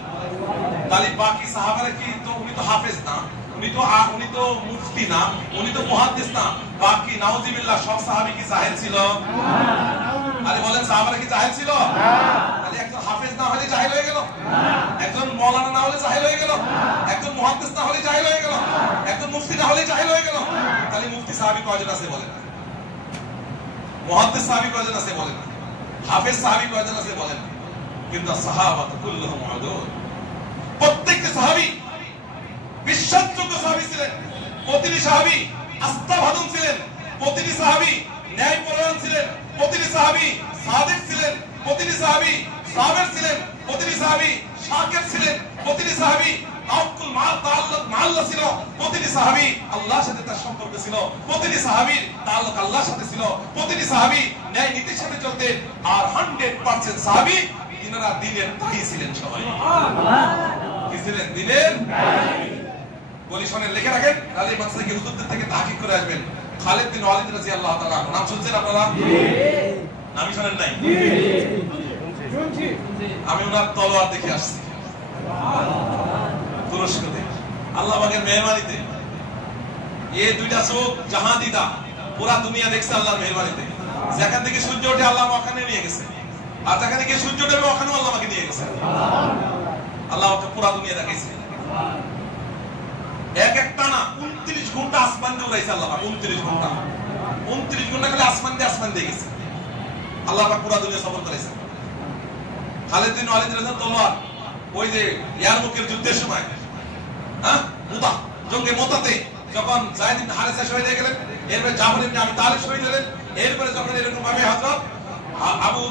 তাহলে বাকি সাহাবারা কি, তো উনি তো হাফেজ না, উনি তো মুফতি না, উনি তো মুহাদ্দিস না, বাকি নাউযুবিল্লাহ সব সাহাবী কি জাহেল ছিল? আরে বলেন সাহাবারা কি জাহেল ছিল? তাহলে একজন হাফেজ না হলে জাহেল হয়ে গেল, একজন মাওলানা না হলে জাহেল হয়ে গেল, একজন মুহাদ্দিস না হলে জাহেল হয়ে গেল, একজন মুফতি না হলে জাহেল হয়ে গেল। তাহলে মুফতি সাহাবী কয়জন আছে বলেন? মুহাদ্দিস সাহাবী কয়জন আছে বলেন? হাফেজ সাহাবী কয়জন আছে বলেন? কিন্তু সাহাবাত কুল্লুহুম উদুল, প্রত্যেকটা সাহাবী বিশ্বাসযোগ্য সাহাবী ছিলেন, প্রতিটি সাহাবী আস্থাভাজন ছিলেন, প্রতিটি সাহাবী ন্যায়পরায়ণ ছিলেন, প্রতিটি সাহাবী সাদিক ছিলেন, প্রতিটি সাহাবী সাবের ছিলেন, প্রতিটি সাহাবী শাকির ছিলেন, প্রতিটি সাহাবী তাওয়াক্কুল তাআল্লুক আল্লাহ ছিল, প্রতিটি সাহাবী আল্লাহর সাথে তার সম্পর্ক ছিল, প্রতিটি সাহাবীর তাআল্লুক আল্লাহর সাথে ছিল, প্রতিটি সাহাবী ন্যায় নীতির সাথে চলতেন। আর 100% সাহাবী তিনারা দ্বীনের দায়ী ছিলেন। সবাই কি ছিলেন? দ্বীনের দায়ী। বলি শোনেন, লিখে রাখেন, তাহলে এই মাসলাকে হুজুরদের থেকে তাহকিক করে আসবেন। খালিদ বিন ওয়ালিদ রাদিয়াল্লাহু তাআলা, নাম শুনছেন আপনারা? নামই শোনেন নাই? আমি ওনার তলোয়ার দেখে আসছি তুরস্কতে, আল্লাহ পাকের মেহরবানিতে। এই দুইটা চোখ জাহাঁ দিদা, পুরা দুনিয়া দেখছে আল্লাহর মেহরবানিতে। যেখান থেকে সূর্য ওঠে আল্লাহ ওখানে নিয়ে গেছে, আর যেখান থেকে সূর্য ওঠে ওখানেও আল্লাহ আমাকে নিয়ে গেছে। আল্লাহ ওকে পুরা দুনিয়া দেখাইছে। এক একটা না 29 ঘন্টা আসমান দিয়ে উড়াইছে আল্লাহ পাক। 29 ঘন্টা, 29 ঘন্টা খালি আসমান দিয়ে গেছে আল্লাহ পাক, পুরা দুনিয়া সফর করেছে। খালিদ বিন ওয়ালিদ রাদিয়াল্লাহু তলোয়ার, ওই যে ইয়ারমুকের যুদ্ধের সময়, হ্যাঁ, মুতা জঙ্গে মোতাতে যখন যায়েদ ইবনে হারিসা শহীদ হয়ে গেলেন, এরপরে জাফর ইবনে আবি তালিব শহীদ হলেন, এরপরে যখন এরকম ভাবে হযরত আবু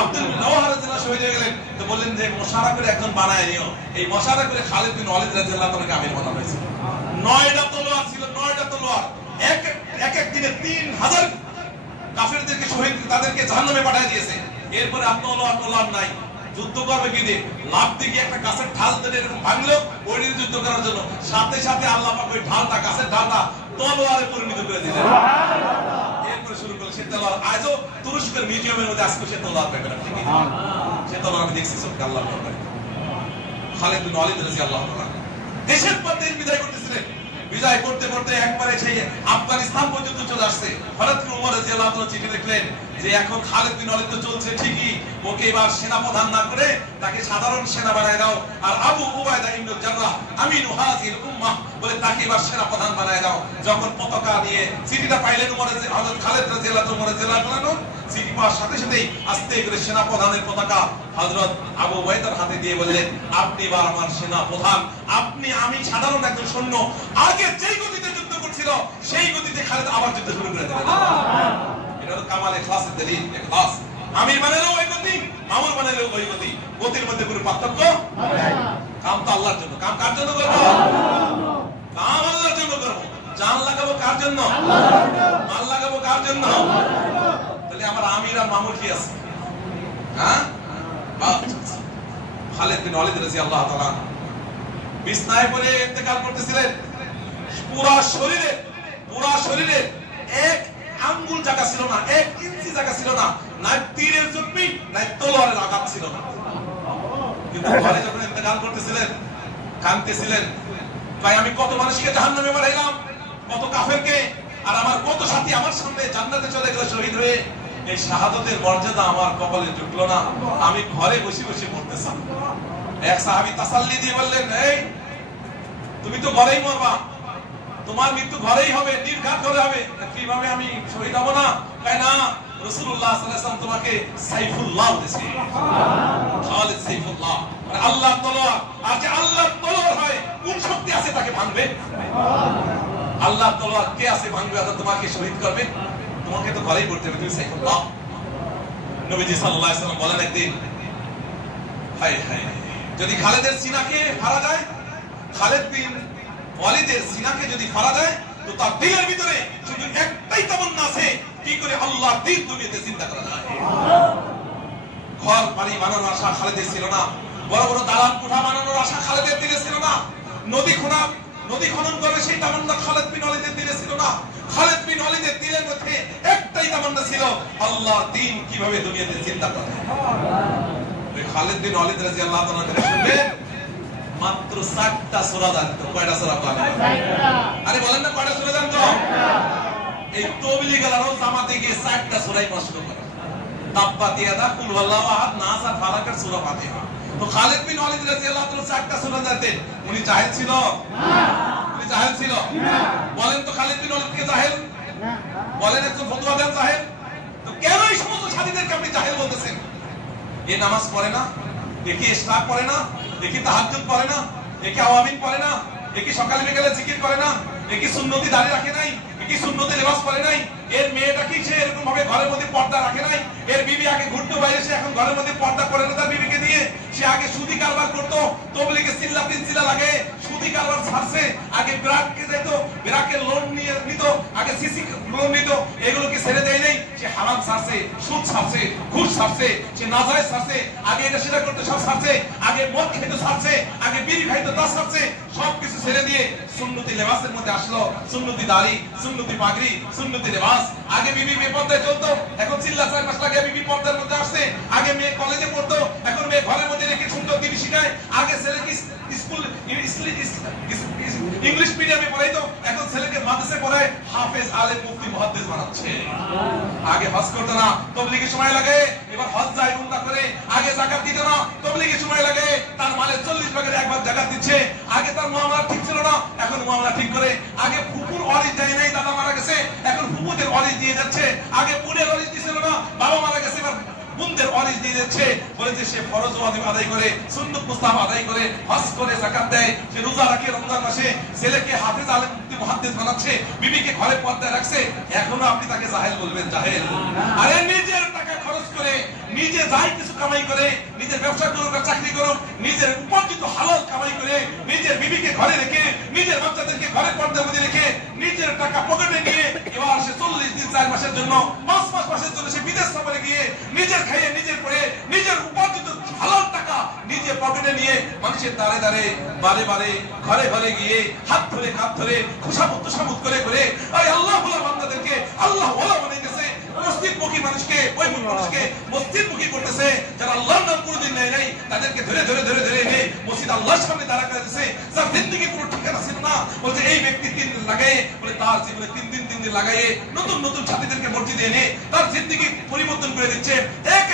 আব্দুল রাওয়াহা রাদিয়াল্লাহু শহীদ হয়ে গেলেন, তো বললেন যে মশারা করে একজন বানায় নিও। এই মশারা করে খালিদ বিন ওয়ালিদ রাদিয়াল্লাহু তাআলাকে আমির বানানো হয়েছে। 9টা তলোয়ার ছিল, 9টা তলোয়ার। এক দিনে 3000 কাফেরদেরকে শহীদ, তাদেরকে জাহান্নামে পাঠিয়ে দিয়েছে। এরপরে আর তলোয়ার নাই, যুদ্ধ করবে কি দিয়ে? লাভ দিয়ে একটা গাছের ঢাল ধরে এরকম ভাঙলো ওই নিয়ে যুদ্ধ করার জন্য, সাথে সাথে আল্লাহ পাক ওই ঢালটা, গাছের ঢালটা তলোয়ারে পরিণত করে দিলেন। এরপরে শুরু করলো সে তলোয়ার। আজও তুরস্কের মিউজিয়ামের মধ্যে আজকে সে তলোয়ার পাবেন আপনি। সে তলোয়ার আমি দেখছি সবকে আল্লাহর দরবারে। খালিদ বিন ওয়ালিদ রাদিয়াল্লাহু তাআলা দেশের পর দেশ বিজয় করতেছিলেন। বিজয় করতে করতে একবারে সেই আফগানিস্তান পর্যন্ত চলে আসছে। হযরত ওমর রাদিয়াল্লাহু তাআলা চিঠি লিখলেন যে এখন খালিদ বিন ওয়ালিদ তো চলছে ঠিকই, ওকে এবার সেনাপ্রধান না করে তাকে সাধারণ সেনা বানায় দাও। আর আবু উবাইদা ইবনে জাররাহ আমিনু হাযিল উম্মাহ বলে তাকে এবার সেনাপ্রধান বানায় দাও। যখন পতাকা নিয়ে চিঠিটা পাইলেন হযরত খালিদ রাদিয়াল্লাহু তাআলা, চিঠি পাওয়ার সাথে সাথেই আস্তে করে সেনাপ্রধানের পতাকা হযরত আবু উবাইদার হাতে দিয়ে বললেন, আপনি এবার আমার সেনাপ্রধান। আমি সাধারণ একজন সৈন্য, আগে যেই গতিতে যুদ্ধ করছিল সেই গতিতে খালিদ আবার যুদ্ধ শুরু করে দেবেন। এটা তো কামালে খাসের দলিল, ইখলাস। আমির বানালেও ওই গতি, মামুর বানালেও ওই গতি, গতির মধ্যে কোনো পার্থক্য নাই। কাম তো আল্লাহর জন্য। কাম কার জন্য করব? কাম আল্লাহর জন্য করব। জান লাগাবো কার জন্য? আল্লাহর জন্য। মাল লাগাবো কার জন্য? তাহলে আমার আমির আর মামুর কি আছে? হ্যাঁ, খালিদ বিন ওয়ালিদ রাদিয়াল্লাহু তাআলা বিছনায় পড়ে ইন্তেকাল করতেছিলেন। পুরা শরীরে এক আঙ্গুল জায়গা ছিল না, 1 ইঞ্চি জায়গা ছিল না, না তীরের জন্যই না তলোয়ারের আঘাত ছিল না। কিন্তু ঘরে যখন ইন্তেকাল করতেছিলেন কাঁদতেছিলেন, ভাই আমি কত মানুষকে জাহান্নামে পাঠাইলাম, কত কাফেরকে, আর আমার কত সাথী আমার সামনে জান্নাতে চলে গেল শহীদ হয়ে। এই শাহাদাতের মর্যাদা আমার কপালে জুটলো না, আমি ঘরে বসে বসে মরতেছিলাম। এক সাহাবী তাসাল্লি দিয়ে বললেন, এই তুমি তো ঘরেই মরবা, তোমার মৃত্যু ঘরেই হবে, নির্ঘাত ঘরে হবে, কিভাবে আমি শহীদ হব না? তাই না, রাসূলুল্লাহ সাল্লাল্লাহু আলাইহি ওয়াসাল্লাম তোমাকে সাইফুল্লাহ বলেছে। খালিদ সাইফুল্লাহ, মানে আল্লাহর তলোয়ার। আর যে আল্লাহর তলোয়ার হয়, কোন শক্তি আছে তাকে ভাঙবে? আল্লাহর তলোয়ার কে আছে ভাঙবে আর তোমাকে শহীদ করবে? তোমাকে তো ঘরেই পড়তে হবে, তুমি সাইফুল্লাহ। নবীজি সাল্লাল্লাহু আলাইহি ওয়াসাল্লাম বলেন একদিন, হায় হায়, যদি খালিদের সিনাকে ফাড়া যায়, খালিদ বিন ওয়ালিদের সিনাকে যদি ফাড়া যায়, তো তার দিলের ভিতরে শুধু একটাই তামান্না আছে, কি করে আল্লাহর দ্বীন দুনিয়াতে চিন্তা করা যায়। ঘর বাড়ি বানানোর আশা খালিদের ছিল না, বড় বড় দালান কোঠা বানানোর আশা খালিদের দিলে ছিল না, নদী খনন করবে সেই তামান্না খালিদ বিন ওয়ালিদের দিলে ছিল না। খালিদ বিন ওয়ালিদের দিলের মধ্যে একটাই তামান্না ছিল, আল্লাহর দ্বীন কিভাবে দুনিয়াতে চিন্তা করে। ওই খালিদ বিন ওয়ালিদ রাদিয়াল্লাহু তাআলা শুনবেন মাত্র 4টা সূরা জানতো। কয়টা সূরা বলেন? আরে বলেন না কয়টা সূরা জানতো? এই তবলিগেরাও জামাতে গিয়ে 4টা সূরাই কষ্ট করে। তাব্বাত ইয়াদা, কুল হুয়াল্লাহু আহাদ, নাস আর ফালাকের সূরা ফাতিহা। তো খালিদ বিন ওয়ালিদ রাদিয়াল্লাহু তাআলা 4টা সূরা জানতেন। উনি জাহেল ছিল না? উনি জাহেল ছিল না? বলেন তো খালিদ বিন ওয়ালিদ কে জাহেল? না। বলেন একজন ফতোয়া দেন জাহেল? তো কেন এই সমস্ত সাথীদেরকে আপনি জাহেল বলতেছেন? এ নামাজ পড়ে না, দেখি ইশরাক পড়ে না, দেখি তাহাজ্জুদ পড়ে না, দেখি আওয়ামিন পড়ে না, দেখি সকালে বিকালে জিকির করে না, দেখি সুন্নতি দাড়ি রাখে নাই, দেখি সুন্নতি লিবাস পরে নাই, এর মেয়েটা কি সে এরকম ভাবে ঘরের মধ্যে পর্দা রাখে নাই, এর বিবি আগে ঘুরতো বাইরে, সে এখন ঘরের মধ্যে পর্দা করে না তার বিবিকে দিয়ে, সে আগে সুদি কারবার করতো, তবলিগে চিল্লা তিনচিলা লাগে, সুদি কারবার ছাড়ছে, আগে ব্রাককে যেত, ব্রাকের লোন নিয়ে নিত, আগে সিসি লোন নিত, এগুলোকে ছেড়ে দেয় নাই, সে হারাম ছাড়ছে, সুদ ছাড়ছে, ঘুষ ছাড়ছে, সে নাজায়েজ ছাড়ছে, আগে এটা সেটা করতে সব ছাড়ছে, আগে মদ খাইতে ছাড়ছে, আগে বিড়ি খাইতে তা ছাড়ছে, সবকিছু ছেড়ে দিয়ে সুন্নতি লেবাসের মধ্যে আসলো, সুন্নতি দাড়ি, সুন্নতি পাগড়ি, সুন্নতি লেবাস। আগে বিবি বেপর্দায় চলতো, এখন চিল্লা 4 মাস লাগে বিবি পর্দার মধ্যে আসছে। আগে মেয়ে কলেজে পড়তো, এখন মেয়ে ঘরের মধ্যে রেখে সুন্দর দিদি শিখায়। আগে ছেলেকে স্কুল ইংলিশ মিডিয়ামে পড়াইতো, এখন ছেলেকে মাদ্রাসায় পড়ায় হাফেজ, আলেম, মুফতি, মুহাদ্দিস বানাচ্ছে। আগে হজ করতো না, তবলিগে সময় লাগে, এবার হজ যায় উমরা করে। আগে যাকাত দিত না, তবলিগে সময় লাগে, তার মালের 40 ভাগের 1 ভাগ যাকাত দিচ্ছে। আগে তার মুআমালা ঠিক ছিল না, এখন মুআমালা ঠিক করে। আগে ফুপুর ওয়ারিস দেয় নাই, দাদা মারা গেছে, এখন ফুপুদের ওয়ারিস দিয়ে যাচ্ছে। আগে বোনের ওয়ারিস দিছিল না, বাবা মারা গেছে, এবার বোনদের ওয়ারিস দিয়ে যাচ্ছে। বলে যে সে ফরজ ওয়াজিব আদায় করে, সুন্নাত মুস্তাহাব আদায় করে, হজ করে, যাকাত দেয়, সে রোজা রাখে রমজান মাসে, ছেলেকে হাফেজ, আলেম, মুফতি, মুহাদ্দিস বানাচ্ছে, বিবিকে ঘরে পর্দায় রাখছে। এখনো আপনি তাকে জাহেল বলবেন? জাহেল। আরে নিজের টাকা খরচ করে, নিজে যাই কিছু কামাই করে, নিজের ব্যবসা করুক আর চাকরি করুক, নিজের উপার্জিত হালাল কামাই করে, নিজের বিবিকে ঘরে রেখে, নিজের বাচ্চাদেরকে ঘরে পর্দার মধ্যে রেখে, নিজের টাকা পকেটে নিয়ে এবার সে 40 দিন 4 মাসের জন্য, 5 মাসের জন্য সে বিদেশ সফরে গিয়ে নিজের খাইয়ে, নিজের পরে, নিজের উপার্জিত হালাল টাকা নিজে পকেটে নিয়ে মানুষের দাঁড়ে দাঁড়ে, বারে বারে, ঘরে ঘরে গিয়ে হাত ধরে কাঁধ ধরে খুশামত করে করে ওই আল্লাহ ওয়ালা বান্দাদেরকে আল্লাহ ওয়ালা বানাইতেছে। মসজিদমুখী মানুষকে, ওই মানুষকে মসজিদমুখী করতেছে। যারা আল্লাহর নাম কোনোদিন নেয় নাই, তাদেরকে ধরে ধরে ধরে ধরে এনে মসজিদ আল্লাহর সামনে দাঁড়া করে দিয়েছে। যার জিন্দেগি কোনো ঠিকানা ছিল না, বলছে এই ব্যক্তি 3 দিন লাগায়, বলে তার জীবনে 3 দিন লাগাইয়ে নতুন নতুন সাথীদেরকে মসজিদে এনে তার জিন্দেগি পরিবর্তন করে দিচ্ছে।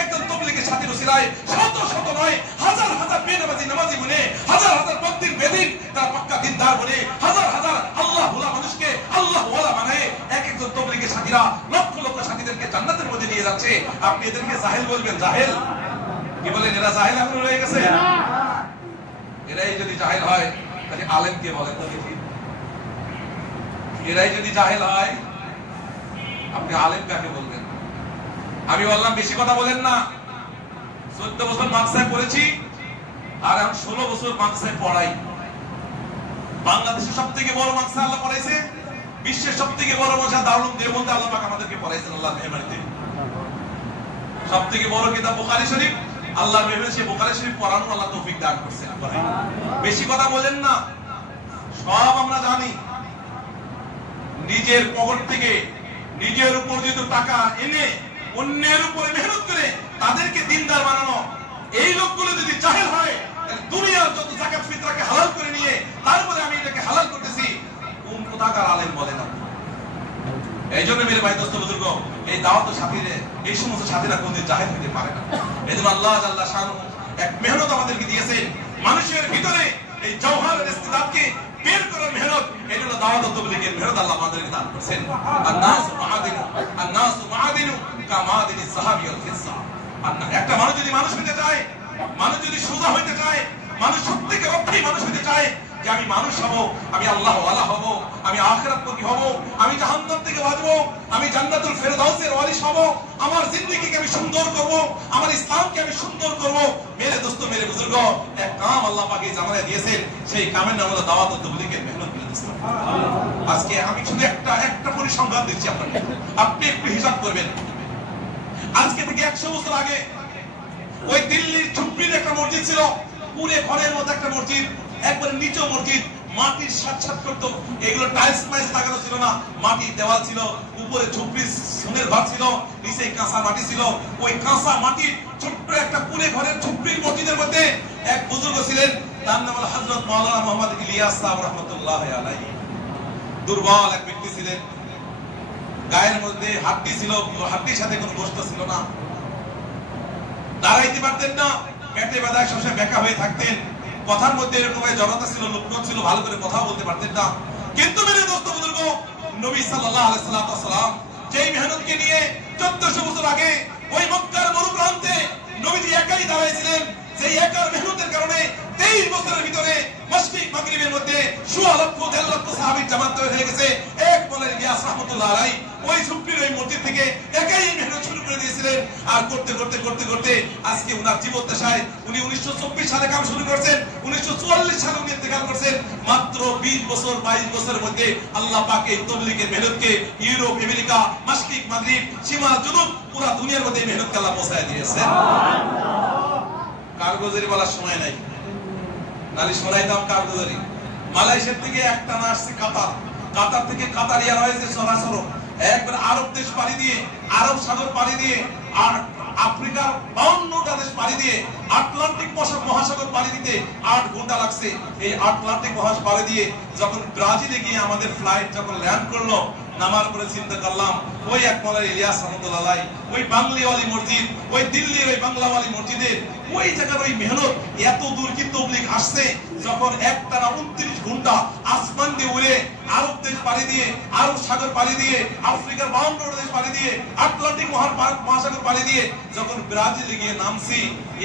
একজন তবলিগের সাথীর ওসিলায় শত শত নয়, হাজার হাজার বেনামাজি নামাজি বনে, হাজার হাজার বদ্দিন বেদিন তারা পাক্কা দিনদার বনে, হাজার হাজার আল্লাহ ওয়ালা মানুষকে আল্লাহ ওয়ালা বানায় একজন তবলিগের সাথীরা লক্ষ লক্ষ সাথীদেরকে জান্নাতের মধ্যে নিয়ে যাচ্ছে। আপনি এদেরকে জাহেল বলবেন? জাহেল কি বলেন? এরা জাহেল এখন রয়ে গেছে। এরাই যদি জাহেল হয় তাহলে আলেম কে বলেন তো দেখি? এরাই যদি জাহেল হয় আপনি আলেম কাকে বলবেন? আমি বললাম বেশি কথা বলেন না। 14 বছর মাদ্রাসায় পড়েছি আর এখন 16 বছর মাদ্রাসায় পড়াই। বাংলাদেশের সবথেকে বড় মাদ্রাসা আল্লাহ পড়াইছে, বিশ্বের সবথেকে বড় মাদ্রাসা দারুল দেওবন্দে আল্লাহ পাক আমাদেরকে পড়াইছেন আল্লাহর মেহরবানিতে। সবথেকে বড় কিতাব বুখারী শরীফ, আল্লাহর মেহরবানিতে সেই বুখারী শরীফ পড়ানো আল্লাহ তৌফিক দান করেছেন। বেশি কথা বলেন না, সব আমরা জানি। নিজের পকেট থেকে নিজের উপার্জিত টাকা এনে অন্যের উপরে মেহনত করে তাদেরকে দিনদার বানানো, এই লোকগুলো যদি জাহেল হয় তাহলে দুনিয়ার যত যাকাত ফিতরাকে হালাল করে নিয়ে তারপরে আমি এটাকে হালাল করতেছি, কোন কোথাকার আলেম বলে না। এই জন্য মেরে ভাই দোস্ত বুজুর্গ, এই দাওয়াত সাথীরা, এই সমস্ত সাথীরা কোনদিন জাহেল হতে পারে না। এই জন্য আল্লাহ জাল্লা শানুহু এক মেহনত আমাদেরকে দিয়েছেন, মানুষের ভিতরে এই জওহারের ইস্তিদাদকে বের করার মেহনত, এটা হলো দাওয়াত ও তাবলীগের মেহনত আল্লাহ আমাদেরকে দান করেছেন। আন-নাসু মাআদিনু কামাদিনি যাহাবি ওয়াল ফিজ্জা। একটা মানুষ যদি মানুষ হতে চায়, মানুষ যদি সোজা হতে চায়, মানুষ সত্যিকে অর্থেই মানুষ হতে চায় যে আমি মানুষ হব, আমি আল্লাহ ওয়ালা হব, আমি আখিরাতমুখী হব, আমি জাহান্নাম থেকে বাঁচবো, আমি জান্নাতুল ফেরদাউসের ওয়ারিস হব, আমার জিন্দেগিকে আমি সুন্দর করব, আমার ইসলামকে আমি সুন্দর করব। মেরে দোস্ত, মেরে বুজুর্গ, এক কাম আল্লাহ পাক এই জামানায় দিয়েছেন, সেই কামের নাম হলো দাওয়াত ও তাবলীগের মেহনত। আজকে আমি শুধু একটা পরিসংখ্যান দিচ্ছি আপনাকে, আপনি একটু হিসাব করবেন। আজকে থেকে 100 বছর আগে ওই দিল্লির ঝুপড়ির একটা মসজিদ ছিল, পুরে ঘরের মতো একটা মসজিদ, একবারে নিচু মসজিদ, মাটির সাত করতো, এগুলো টাইলস মাইলস লাগানো ছিল না, মাটির দেওয়াল ছিল, উপরে ঝুপড়ি সোনের ঘর ছিল, নিচে কাঁচা মাটি ছিল। ওই কাঁচা মাটির ছোট্ট একটা পুরে ঘরের ঝুপড়ির মসজিদের মধ্যে এক বুজুর্গ ছিলেন, তার নাম হলো হযরত মাওলানা মোহাম্মদ ইলিয়াস সাহেব রাহমাতুল্লাহ আলাইহি। দুর্বল এক ব্যক্তি ছিলেন, গায়ের মধ্যে হাড্ডি ছিল, হাড্ডির সাথে কোনো গোশত ছিল না, দাঁড়াইতে পারতেন না, পেটে ব্যথায় সবসময় বেঁকা হয়ে থাকতেন, কথার মধ্যে এরকম জড়তা ছিল, লোকজন ছিল, ভালো করে কথা বলতে পারতেন না। কিন্তু মেরে দোস্ত বুজুর্গ, নবী সাল্লাল্লাহু আলাইহি সাল্লাম যেই মেহনতকে নিয়ে 1400 বছর আগে ওই মক্কার মরুপ্রান্তে নবীজি একাই দাঁড়াইছিলেন, সেই একার মেহনতের কারণে 23 বছরের ভিতরে মশরিক মাগরিবের মধ্যে 1.5 লক্ষ 1.5 লক্ষ সাহাবীর জামাত তৈরি হয়ে গেছে। এক বলে ইলিয়াস রাহমাতুল্লাহ আলাইহি ওই সুপ্রির ওই মসজিদ থেকে একাই মেহনত শুরু করে দিয়েছিলেন। আর করতে করতে করতে করতে আজকে উনার জীবদ্দশায় উনি 1924 সালে কাজ শুরু করেছেন, 1944 সালে উনি ইন্তেকাল করেছেন। মাত্র 20 বছর 22 বছরের মধ্যে আল্লাহ পাক এই তাবলীগের মেহনতকে ইউরোপ, আমেরিকা, মশরিক মাগরিব, সীমা জুনুব পুরো দুনিয়ার মধ্যে মেহনতকে আল্লাহ পৌঁছায় দিয়েছেন। কারগুজারি বলার সময় নাই, নালি শোনাইতাম কারগুজারি। মালয়েশিয়া থেকে একটা না আসছে কাতার, কাতার থেকে কাতার এয়ারওয়েজে চলাচল একবার আরব দেশ পাড়ি দিয়ে, আরব সাগর পাড়ি দিয়ে, আর আফ্রিকার 52টা দেশ পাড়ি দিয়ে আটলান্টিক মহাসাগর পাড়ি দিতে 8 ঘন্টা লাগছে। এই আটলান্টিক মহাসাগর পাড়ি দিয়ে যখন ব্রাজিলে গিয়ে আমাদের ফ্লাইট যখন ল্যান্ড করলো, নামার পরে চিন্তা করলাম ওই এক মৌলানা ইলিয়াস রাহমাতুল্লাহ আলাইহি ওই বাংলাওয়ালি মসজিদ, ওই দিল্লির ওই বাংলাওয়ালি মসজিদের ওই জায়গার ওই মেহনত এত দূর কি তাবলীগ আসছে, যখন একটানা 29 ঘন্টা আসমান দিয়ে উড়ে আরব দেশ পাড়ি দিয়ে, আরব সাগর পাড়ি দিয়ে, আফ্রিকার 52টা দেশ পাড়ি দিয়ে, আটলান্টিক মহাসাগর পাড়ি দিয়ে যখন ব্রাজিলে গিয়ে নামছি,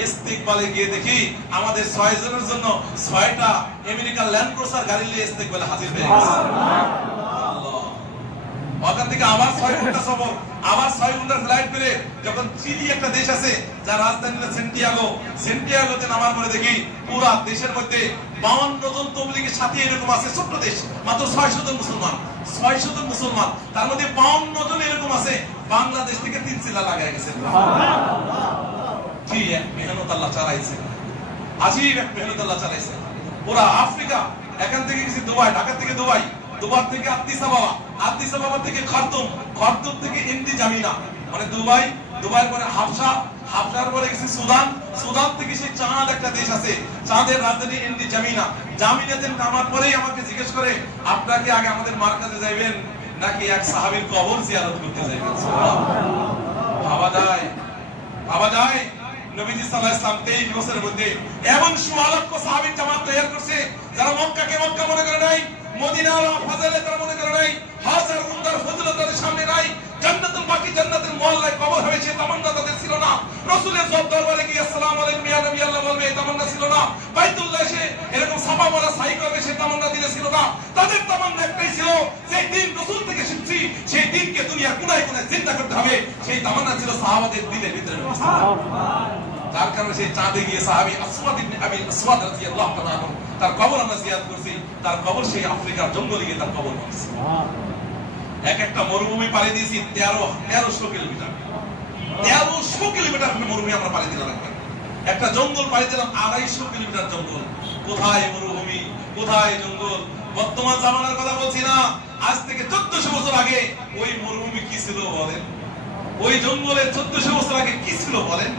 ইস্তেকবালে গিয়ে দেখি আমাদের 6 জনের জন্য 6টা আমেরিকান ল্যান্ড ক্রুজার গাড়ি নিয়ে ইস্তেকবালে হাজির হয়ে গেছে। ওখান থেকে আবার 6 ঘন্টা সফর, আবার 6 ঘন্টার ফ্লাইট করে যখন চিলি একটা দেশ আছে যার রাজধানী হলো সেন্টিয়াগো, সেন্টিয়াগোতে নামার পরে দেখি পুরো দেশের মধ্যে 52 জন তাবলীগের সাথী এরকম আছে, ছোট্ট দেশ, মাত্র 600 জন মুসলমান, 600 জন মুসলমান, তার মধ্যে 52 জন এরকম আছে বাংলাদেশ থেকে 3 চিলা লাগায় গেছে। কি এক মেহনত আল্লাহ চালাইছে, আজীব এক মেহনত আল্লাহ চালাইছে। পুরো আফ্রিকা, এখান থেকে গেছি দুবাই, ঢাকা থেকে দুবাই, দুবাই থেকে আদিস আবাবা, আদিস আবাবা থেকে খার্তুম, খার্তুম থেকে ইন্দি জামিনা, মানে দুবাই, দুবাইয়ের পরে হাবশা, হাবশার পরে গেছি সুদান, সুদান থেকে সেই চাঁদ একটা দেশ আছে, চাঁদের রাজধানী ইন্দি জামিনা, জামিনাতে নামার পরেই আমাকে জিজ্ঞেস করে আপনাকে আগে আমাদের মার্কাজে যাইবেন নাকি এক সাহাবীর কবর জিয়ারত করতে যাইবেন। ভাবা যায়, ভাবা যায় নবীজি সাল্লাল্লাহু আলাইহি ওয়াসাল্লাম 23 বছরের মধ্যে এমন 1.5 লক্ষ সাহাবীর জামাত তৈরি করছে যারা মক্কাকে মক্কা মনে করে নাই, মদিনার ফাজিলে তারা মনে করে নাই, হাজার উমদার ফজিলত তাদের সামনে নাই, জান্নাতুল বাকি জান্নাতুল মুআল্লায় কবর হবে সে তামান্না তাদের ছিল না, রাসূলের সব দরবারে গিয়ে আসসালামু আলাইকুম ইয়া নবী আল্লাহ বলবে এই তামান্না ছিল না, বাইতুল্লাহ এসে এরকম সাফা মারা সাই করবে সে তামান্না দিলে ছিল না। তাদের তামান্না একটাই ছিল, সেই দিন রাসূল থেকে শিখছি, সেই দিনকে দুনিয়ার কোনায় কোনায় চিন্তা করতে হবে, সেই তামান্না ছিল সাহাবাদের দিলের ভিতরে। যার কারণে সেই চাঁদে গিয়ে সাহাবী আসওয়াদ ইবনে আবি আসওয়াদ রাদিয়াল্লাহু তাআলা আনহু তার কবর আমরা জিয়ারত করছি, তার কবর সেই আফ্রিকার জঙ্গলে গিয়ে তার কবর আছে। এক একটা মরুভূমি পাড়ি দিয়েছি 1300 কিলোমিটার, 1300 কিলোমিটার মরুভূমি আমরা পাড়ি দিলাম। একটা জঙ্গল পাড়ি দিলাম 250 কিলোমিটার জঙ্গল। কোথায় মরুভূমি, কোথায় জঙ্গল? বর্তমান জামানার কথা বলছি না, আজ থেকে 1400 বছর আগে ওই মরুভূমি কি ছিল বলেন? ওই জঙ্গলে 1400 বছর আগে কি ছিল বলেন?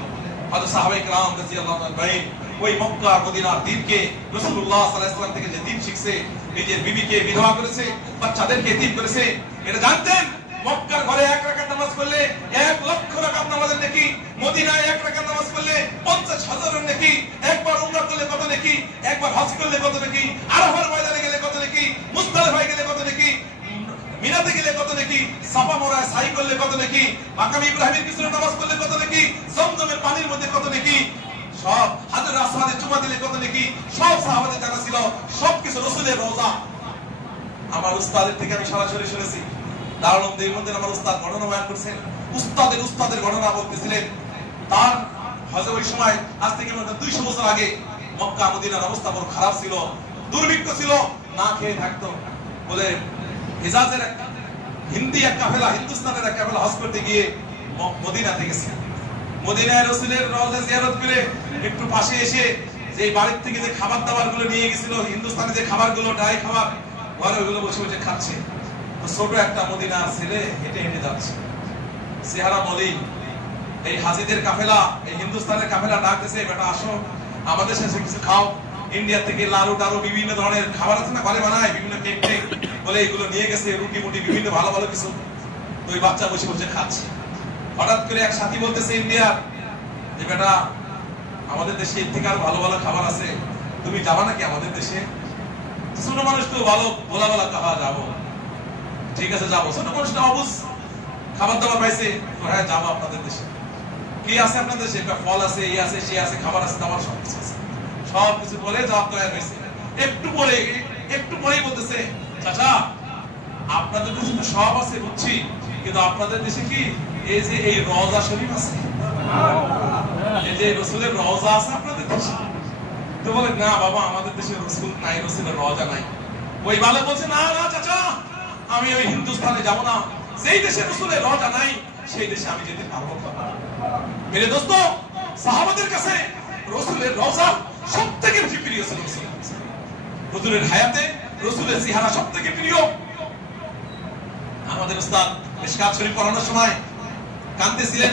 হযরত সাহাবায়ে কেরাম রাদিয়াল্লাহু আনহুম ওই মক্কা মদিনার দ্বীনকে রাসূলুল্লাহ সাল্লাল্লাহু আলাইহি ওয়াসাল্লাম থেকে যে দ্বীন শিখছে, নিজের বিবিকে বিধবা করেছে, বাচ্চাদেরকে এতিম করেছে, এটা জানতেন? মক্কার ঘরে 1 রাকাত নামাজ পড়লে 1 লক্ষ রাকাত নামাজের নেকি, মদিনায় 1 রাকাত নামাজ পড়লে 50,000 নেকি, একবার উমরা করলে কত নেকি, একবার হজ করলে কত নেকি, আরাফার ময়দানে গেলে কত নেকি, মুজদালিফায় গেলে কত নেকি, মিনাতে গেলে কত নেকি, সাফা মারায় সাই করলে কত নেকি, মাকাম ইব্রাহিমের পিছনে নামাজ পড়লে কত নেকি, জমজমের পানির মধ্যে কত নেকি, সব হাজরে আসওয়াদে চুমা দিলে কত নেকি, সব সাহাবাদের জানা ছিল, সবকিছু রাসূলের রওজা। আমার উস্তাদের থেকে আমি সরাসরি শুনেছি, দারুল দেওবন্দের আমার উস্তাদ ঘটনা বয়ান করছেন, উস্তাদের ঘটনা বলতেছিলেন। তার হযরত ওই সময় আজ থেকে 200 বছর আগে মক্কা মদিনার অবস্থা বড় খারাপ ছিল, দুর্ভিক্ষ ছিল, না খেয়ে থাকতো। বলে হিজাজের হিন্দি এক কাফেলা, হিন্দুস্তানের এক কাফেলা হজ করতে গিয়ে মদিনাতে গেছে। মদিনায় রাসূলের রওজা জিয়ারত করে একটু পাশে এসে যে বাড়ির থেকে যে খাবার দাবার গুলো নিয়ে গেছিল, হিন্দুস্তানি যে খাবারগুলো ড্রাই খাবার, ঘরে ওইগুলো বসে বসে খাচ্ছে। তো ছোট একটা মদিনার ছেলে হেঁটে হেঁটে যাচ্ছে, চেহারা মলিন। এই হাজিদের কাফেলা, এই হিন্দুস্তানের কাফেলা ডাকতেছে, বেটা আসো আমাদের সাথে কিছু খাও। ইন্ডিয়া থেকে লাড়ু টাড়ু বিভিন্ন ধরনের খাবার আছে না, ঘরে বানায় বিভিন্ন কেক টেক, বলে এগুলো নিয়ে গেছে, রুটি মুটি বিভিন্ন ভালো ভালো কিছু। তো ওই বাচ্চা বসে বসে খাচ্ছে। হঠাৎ করে এক সাথী বলতেছে ইন্ডিয়ার, যে বেটা আমাদের দেশে এর থেকে আরো ভালো ভালো খাবার আছে, তুমি যাবা নাকি আমাদের দেশে? ছোট মানুষ তো ভালো বলা বলা খাওয়া যাবো, ঠিক আছে যাবো। ছোট মানুষটা অবুঝ, খাবার দাবার পাইছে, হ্যাঁ যাবো আপনাদের দেশে। কি আছে আপনাদের দেশে? ফল আছে, এই আছে, সে আছে, খাবার আছে, দাবার সব কিছু আছে। সব কিছু বলে জবাব তৈরি হয়েছে। একটু পরেই বলতেছে, চাচা আপনাদের দেশে তো সব আছে বুঝছি, কিন্তু আপনাদের দেশে কি এই যে এই রওজা শরীফ আছে, এই যে রসুলের রওজা আছে আপনাদের দেশে? তো বলে না বাবা আমাদের দেশে রসুল নাই, রসুলের রওজা নাই। ওই বালক বলছে না না চাচা, আমি ওই হিন্দুস্তানে যাব না, যেই দেশে রসুলের রওজা নাই সেই দেশে আমি যেতে পারবো না। মেরে দোস্ত, সাহাবাদের কাছে রসুলের রওজা সবথেকে প্রিয় ছিল। রসুলের হায়াতে রসুলের চেহারা সবথেকে প্রিয়। আমাদের উস্তাদ মিশকাত শরীফ পড়ানোর সময় কাঁদতেছিলেন,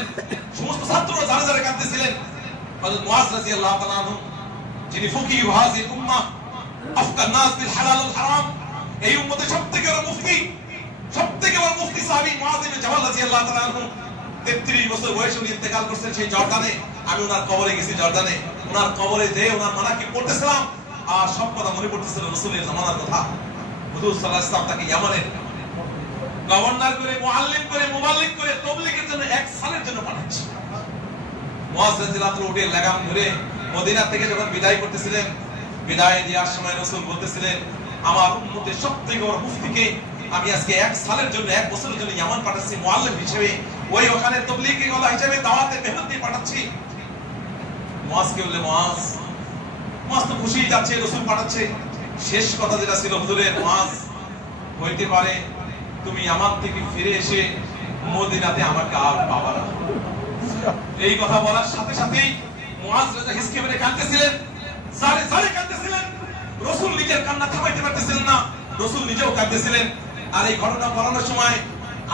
সমস্ত ছাত্ররা যারা যারা কাঁদতেছিলেন, হযরত মুআজ রাদিয়াল্লাহু তাআলা আনহু, যিনি ফকিহ হাযিল উম্মাহ, আফকান নাস বিল হালাল ওয়াল হারাম, এই উম্মতের সবথেকে বড় মুফতি সাহাবী মুআজ ইবনে জাবাল রাদিয়াল্লাহু তাআলা আনহু 33 বছর বয়সে উনি ইন্তেকাল করছেন সেই জর্দানে। আমি ওনার কবরে গেছি জর্দানে, ওনার কবরে যে ওনার মানাকিব পড়তেছিলাম, আর সব কথা মনে পড়তেছিল রাসূলের জামানার কথা। হুজুর সাল্লাল্লাহু আলাইহি ওয়াসাল্লাম তাকে ইয়ামানের গভর্নর করে, মুআল্লিম করে, মুবাল্লিগ করে তাবলীগের জন্য 1 সালের জন্য পাঠাচ্ছি। মুআজ রাদিয়াল্লাহু তাআলা উঠে লাগাম ধরে মদিনা থেকে যখন বিদায় করতেছিলেন, বিদায় দেওয়ার সময় রাসূল বলতেছিলেন, আমার উম্মতের সবথেকে বড় মুফতিকে আমি আজকে 1 সালের জন্য, 1 বছরের জন্য ইয়ামান পাঠাচ্ছি মুআল্লিম হিসেবে, ওই ওখানে তাবলীগের গলা হিসেবে দাওয়াতের মেহনত দিয়ে পাঠাচ্ছি। মুআজকে বললে মুআজ তো খুশি যাচ্ছে, রাসূল পাঠাচ্ছে। শেষ কথা যেটা ছিল হুজুরের, মুআজ হইতে পারে তুমি ইয়ামান থেকে ফিরে এসে মদিনাতে আমাকে আর পাবা না। এই কথা বলার সাথে সাথেই মুআজ রাজা হিসকে মেরে কাঁদতেছিলেন, জারে কাঁদতেছিলেন। রাসূল নিজের কান্না থামাইতে পারতেছিলেন না, রাসূল নিজেও কাঁদতেছিলেন। আর এই ঘটনা পড়ানোর সময়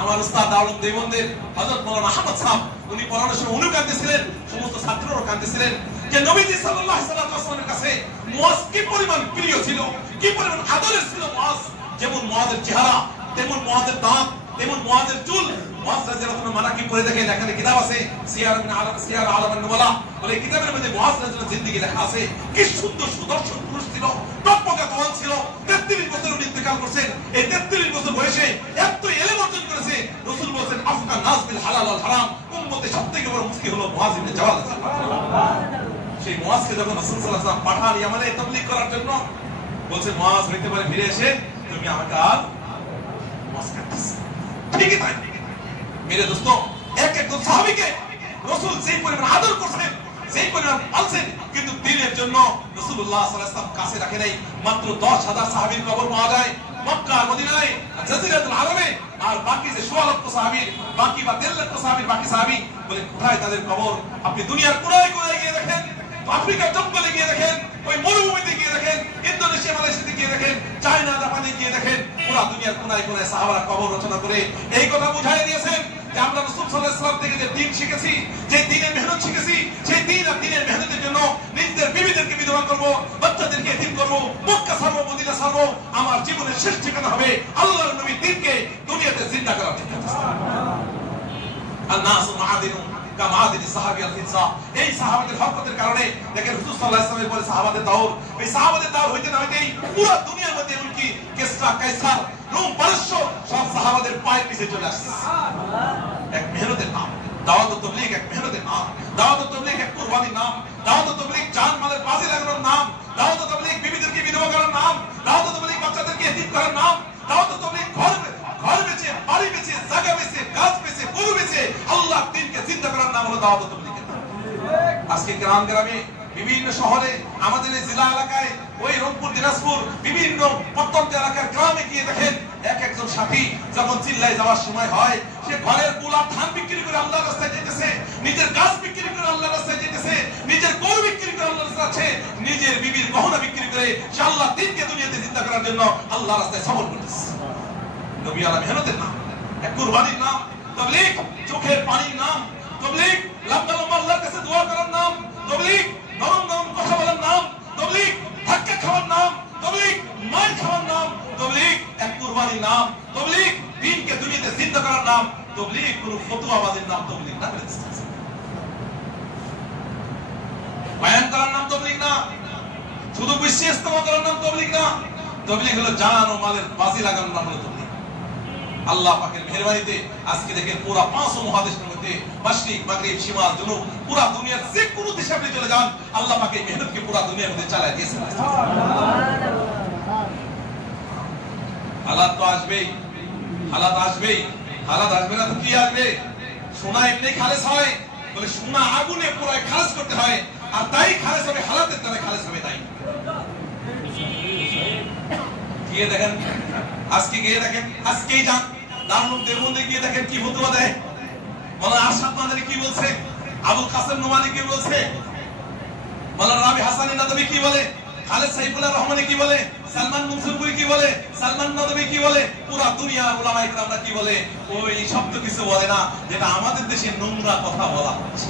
আমার উস্তাদ দাওলাত দেওবন্দের হযরত মাওলানা আহমদ সাহেব, উনি পড়ানোর সময় উনিও কাঁদতেছিলেন, সমস্ত ছাত্ররাও কাঁদতেছিলেন, যে নবীজি সাল্লাল্লাহু আলাইহি ওয়াসাল্লামের কাছে মুআজ কি পরিমাণ প্রিয় ছিল, কি পরিমাণ আদরের ছিল মুআজ। যেমন মুআজের চেহারা, তেমন মুআজের দাঁত, তেমন মুআজের চুল। মুআজ রাদিয়াল্লাহু আনহু মানাকিব পড়ে দেখেন, এখানে কিতাব আছে সিয়ার আলামান নুবালা, বলে কিতাবের মধ্যে মুআজ রাদিয়াল্লাহু জিন্দেগি লেখা আছে। কি সুন্দর সুদর্শন পুরুষ ছিল, টকটকে জওয়ান ছিল। 33 বছর উনি ইন্তেকাল করেছেন। এই 33 বছর বয়সে এত ইলম অর্জন করেছে। রাসূল বলেন, আফকান নাস বিল হালাল ওয়াল হারাম, উম্মতের সবথেকে বড় মুফতি হলো মুআজ ইবনে জাবাল। সেই মুআজকে যখন রাসূল সাল্লাল্লাহু আলাইহি ওয়াসাল্লাম পাঠান ইয়ামানে তাবলীগ করার জন্য, বলছে মুআজ হইতে পারে ফিরে এসে তুমি আমাকে আর মুআজ করতেছ। ঠিকই তাই মেরে দোস্ত, একজন সাহাবীকে রাসূল যেই পরিমাণ আদর করছেন, যেই পরিমাণ পালছেন, কিন্তু দ্বীনের জন্য রাসূলুল্লাহ সাল্লাল্লাহু আলাইহি ওয়াসাল্লাম কাছে রাখে নাই। মাত্র 10,000 সাহাবীর কবর পাওয়া যায় মক্কা মদিনায়, জাজিরাতুল আরবে। আর বাকি যে 16 লক্ষ সাহাবী, বাকি বা 1.5 লক্ষ সাহাবীর বাকি সাহাবী, বলে কোথায় তাদের কবর? আপনি দুনিয়ার কোনায় কোনায় গিয়ে দেখেন, আফ্রিকার জঙ্গলে গিয়ে দেখেন, ওই মরুভূমিতে গিয়ে দেখেন, ইন্দোনেশিয়া মালয়েশিয়াতে গিয়ে দেখেন, চায়না জাপানে গিয়ে দেখেন, পুরো দুনিয়ার কোনায় কোনায় সাহাবারা কবর রচনা করে এই কথা বুঝাই দিয়েছেন যে আমরা রাসূল সাল্লাল্লাহু আলাইহি ওয়াসাল্লাম থেকে যে দ্বীন শিখেছি, যে দ্বীনের মেহনত শিখেছি, সেই দ্বীন আর দ্বীনের মেহনতের জন্য নিজেদের বিবিদেরকে বিধবা করব, বাচ্চাদেরকে এতিম করব, মক্কা ছাড়বো, মদিনা ছাড়বো। আমার জীবনের শেষ ঠিকানা হবে আল্লাহর নবীর দ্বীনকে দুনিয়াতে জিন্দা করার ঠিকানা। আন-নাসু মাআদিনু কামাদিন সাহাবী আল-ফিজা। এই সাহাবাদের হকতের কারণে দেখেন হুজুর সাল্লাল্লাহু আলাইহি ওয়াসাল্লামের পরে সাহাবাদের দৌর, এই সাহাবাদের দৌর হইতে না হইতেই পুরো দুনিয়ার মধ্যে এমনকি কিসরা, কায়সার, রোম, পারস্য সব সাহাবাদের পায়ের নিচে চলে আসছে। এক মেহনতের নাম দাওয়াত ও তাবলীগ, এক মেহনতের নাম দাওয়াত ও তাবলীগ, এক কুরবানির নাম দাওয়াত ও তাবলীগ, জান মালের বাজি লাগানোর নাম দাওয়াত ও তাবলীগ, বিবিদেরকে বিধবা করার নাম দাওয়াত ও তাবলীগ, বাচ্চাদেরকে এতিম করার নাম দাওয়াত ও তাবলীগ, ঘর বেচে, বাড়ি বেচে, জায়গা বেচে, গাছ বেচে, গরু বেচে আল্লাহর দ্বীনকে জিন্দা করার নাম হলো দাওয়াত ও তাবলীগের নাম। আজকে গ্রামে বিভিন্ন শহরে, আমাদের এই জেলা এলাকায়, ওই রংপুর, দিনাজপুর, বিভিন্ন প্রত্যন্ত এলাকার গ্রামে গিয়ে দেখেন একজন সাথী যখন চিল্লায় যাওয়ার সময় হয়, সে ঘরের পোলা ধান বিক্রি করে আল্লাহর রাস্তায় যেতেছে, নিজের গাছ বিক্রি করে আল্লাহর রাস্তায় যেতেছে, নিজের গরু বিক্রি করে আল্লাহর রাস্তায় আছে, নিজের বিবির গহনা বিক্রি করে সে আল্লাহর দ্বীনকে দুনিয়াতে জিন্দা করার জন্য আল্লাহর রাস্তায় সফর করতেছে। নবী আলা মেহনতের নাম, এক কুরবানির নাম তাবলীগ, চোখের পানির নাম তাবলীগ, লম্বা লম্বা আল্লাহর কাছে দোয়া করার নাম তাবলীগ, নরম নরম কথা বলার নাম তাবলীগ, কোরবানির নাম তাবলীগ, দ্বীনকে দুনিয়াতে জিন্দা করার নাম তাবলীগ, কোন ফতোয়াবাজির নাম তাবলীগ না। বয়ান করার নাম তাবলীগ না, শুধু বিশ্বে ইস্তেমা করার নাম তাবলীগ না। তাবলীগ হলো জান ও মালের বাজি লাগানোর নাম হলো তাবলীগ। আল্লাহ পাকের মেহেরবানিতে আজকে দেখেন পুরা 5 মহাদেশের মধ্যে মাশরিক, মাগরিব, শিমাল, জুনুব, পুরা দুনিয়ার যে কোনো দেশে আপনি চলে যান, আল্লাহ পাক এই মেহনতকে পুরা দুনিয়ার মধ্যে চালায় দিয়েছেন। হালাত তো আসবেই, হালাত আসবেই, হালাত আসবে না তো কি আসবে? সোনা এমনি খালেস হয়, বলে সোনা আগুনে পুরাই খালেস করতে হয়, আর তাই খালেস হবে, হালাতের দ্বারা খালেস হবে। তাই গিয়ে দেখেন, আজকে গিয়ে দেখেন, আজকেই যান দারুল দেওবন্দে গিয়ে দেখেন কি ফতোয়া দেয়। মাওলানা আশরাফ মাদানী কি বলছে, আবুল কাসেম নোমানী কি বলছে, মাওলানা রাবি হাসানী নাদবী কি বলে, খালেদ সাইফুল্লাহ রহমানী কি বলে, সালমান মুনসুরপুরি কি বলে, সালমান নাদবী কি বলে, পুরা দুনিয়ার উলামায়ে কেরামরা কি বলে। ওই শব্দ কিছু বলে না যেটা আমাদের দেশে নোংরা কথা বলা হচ্ছে।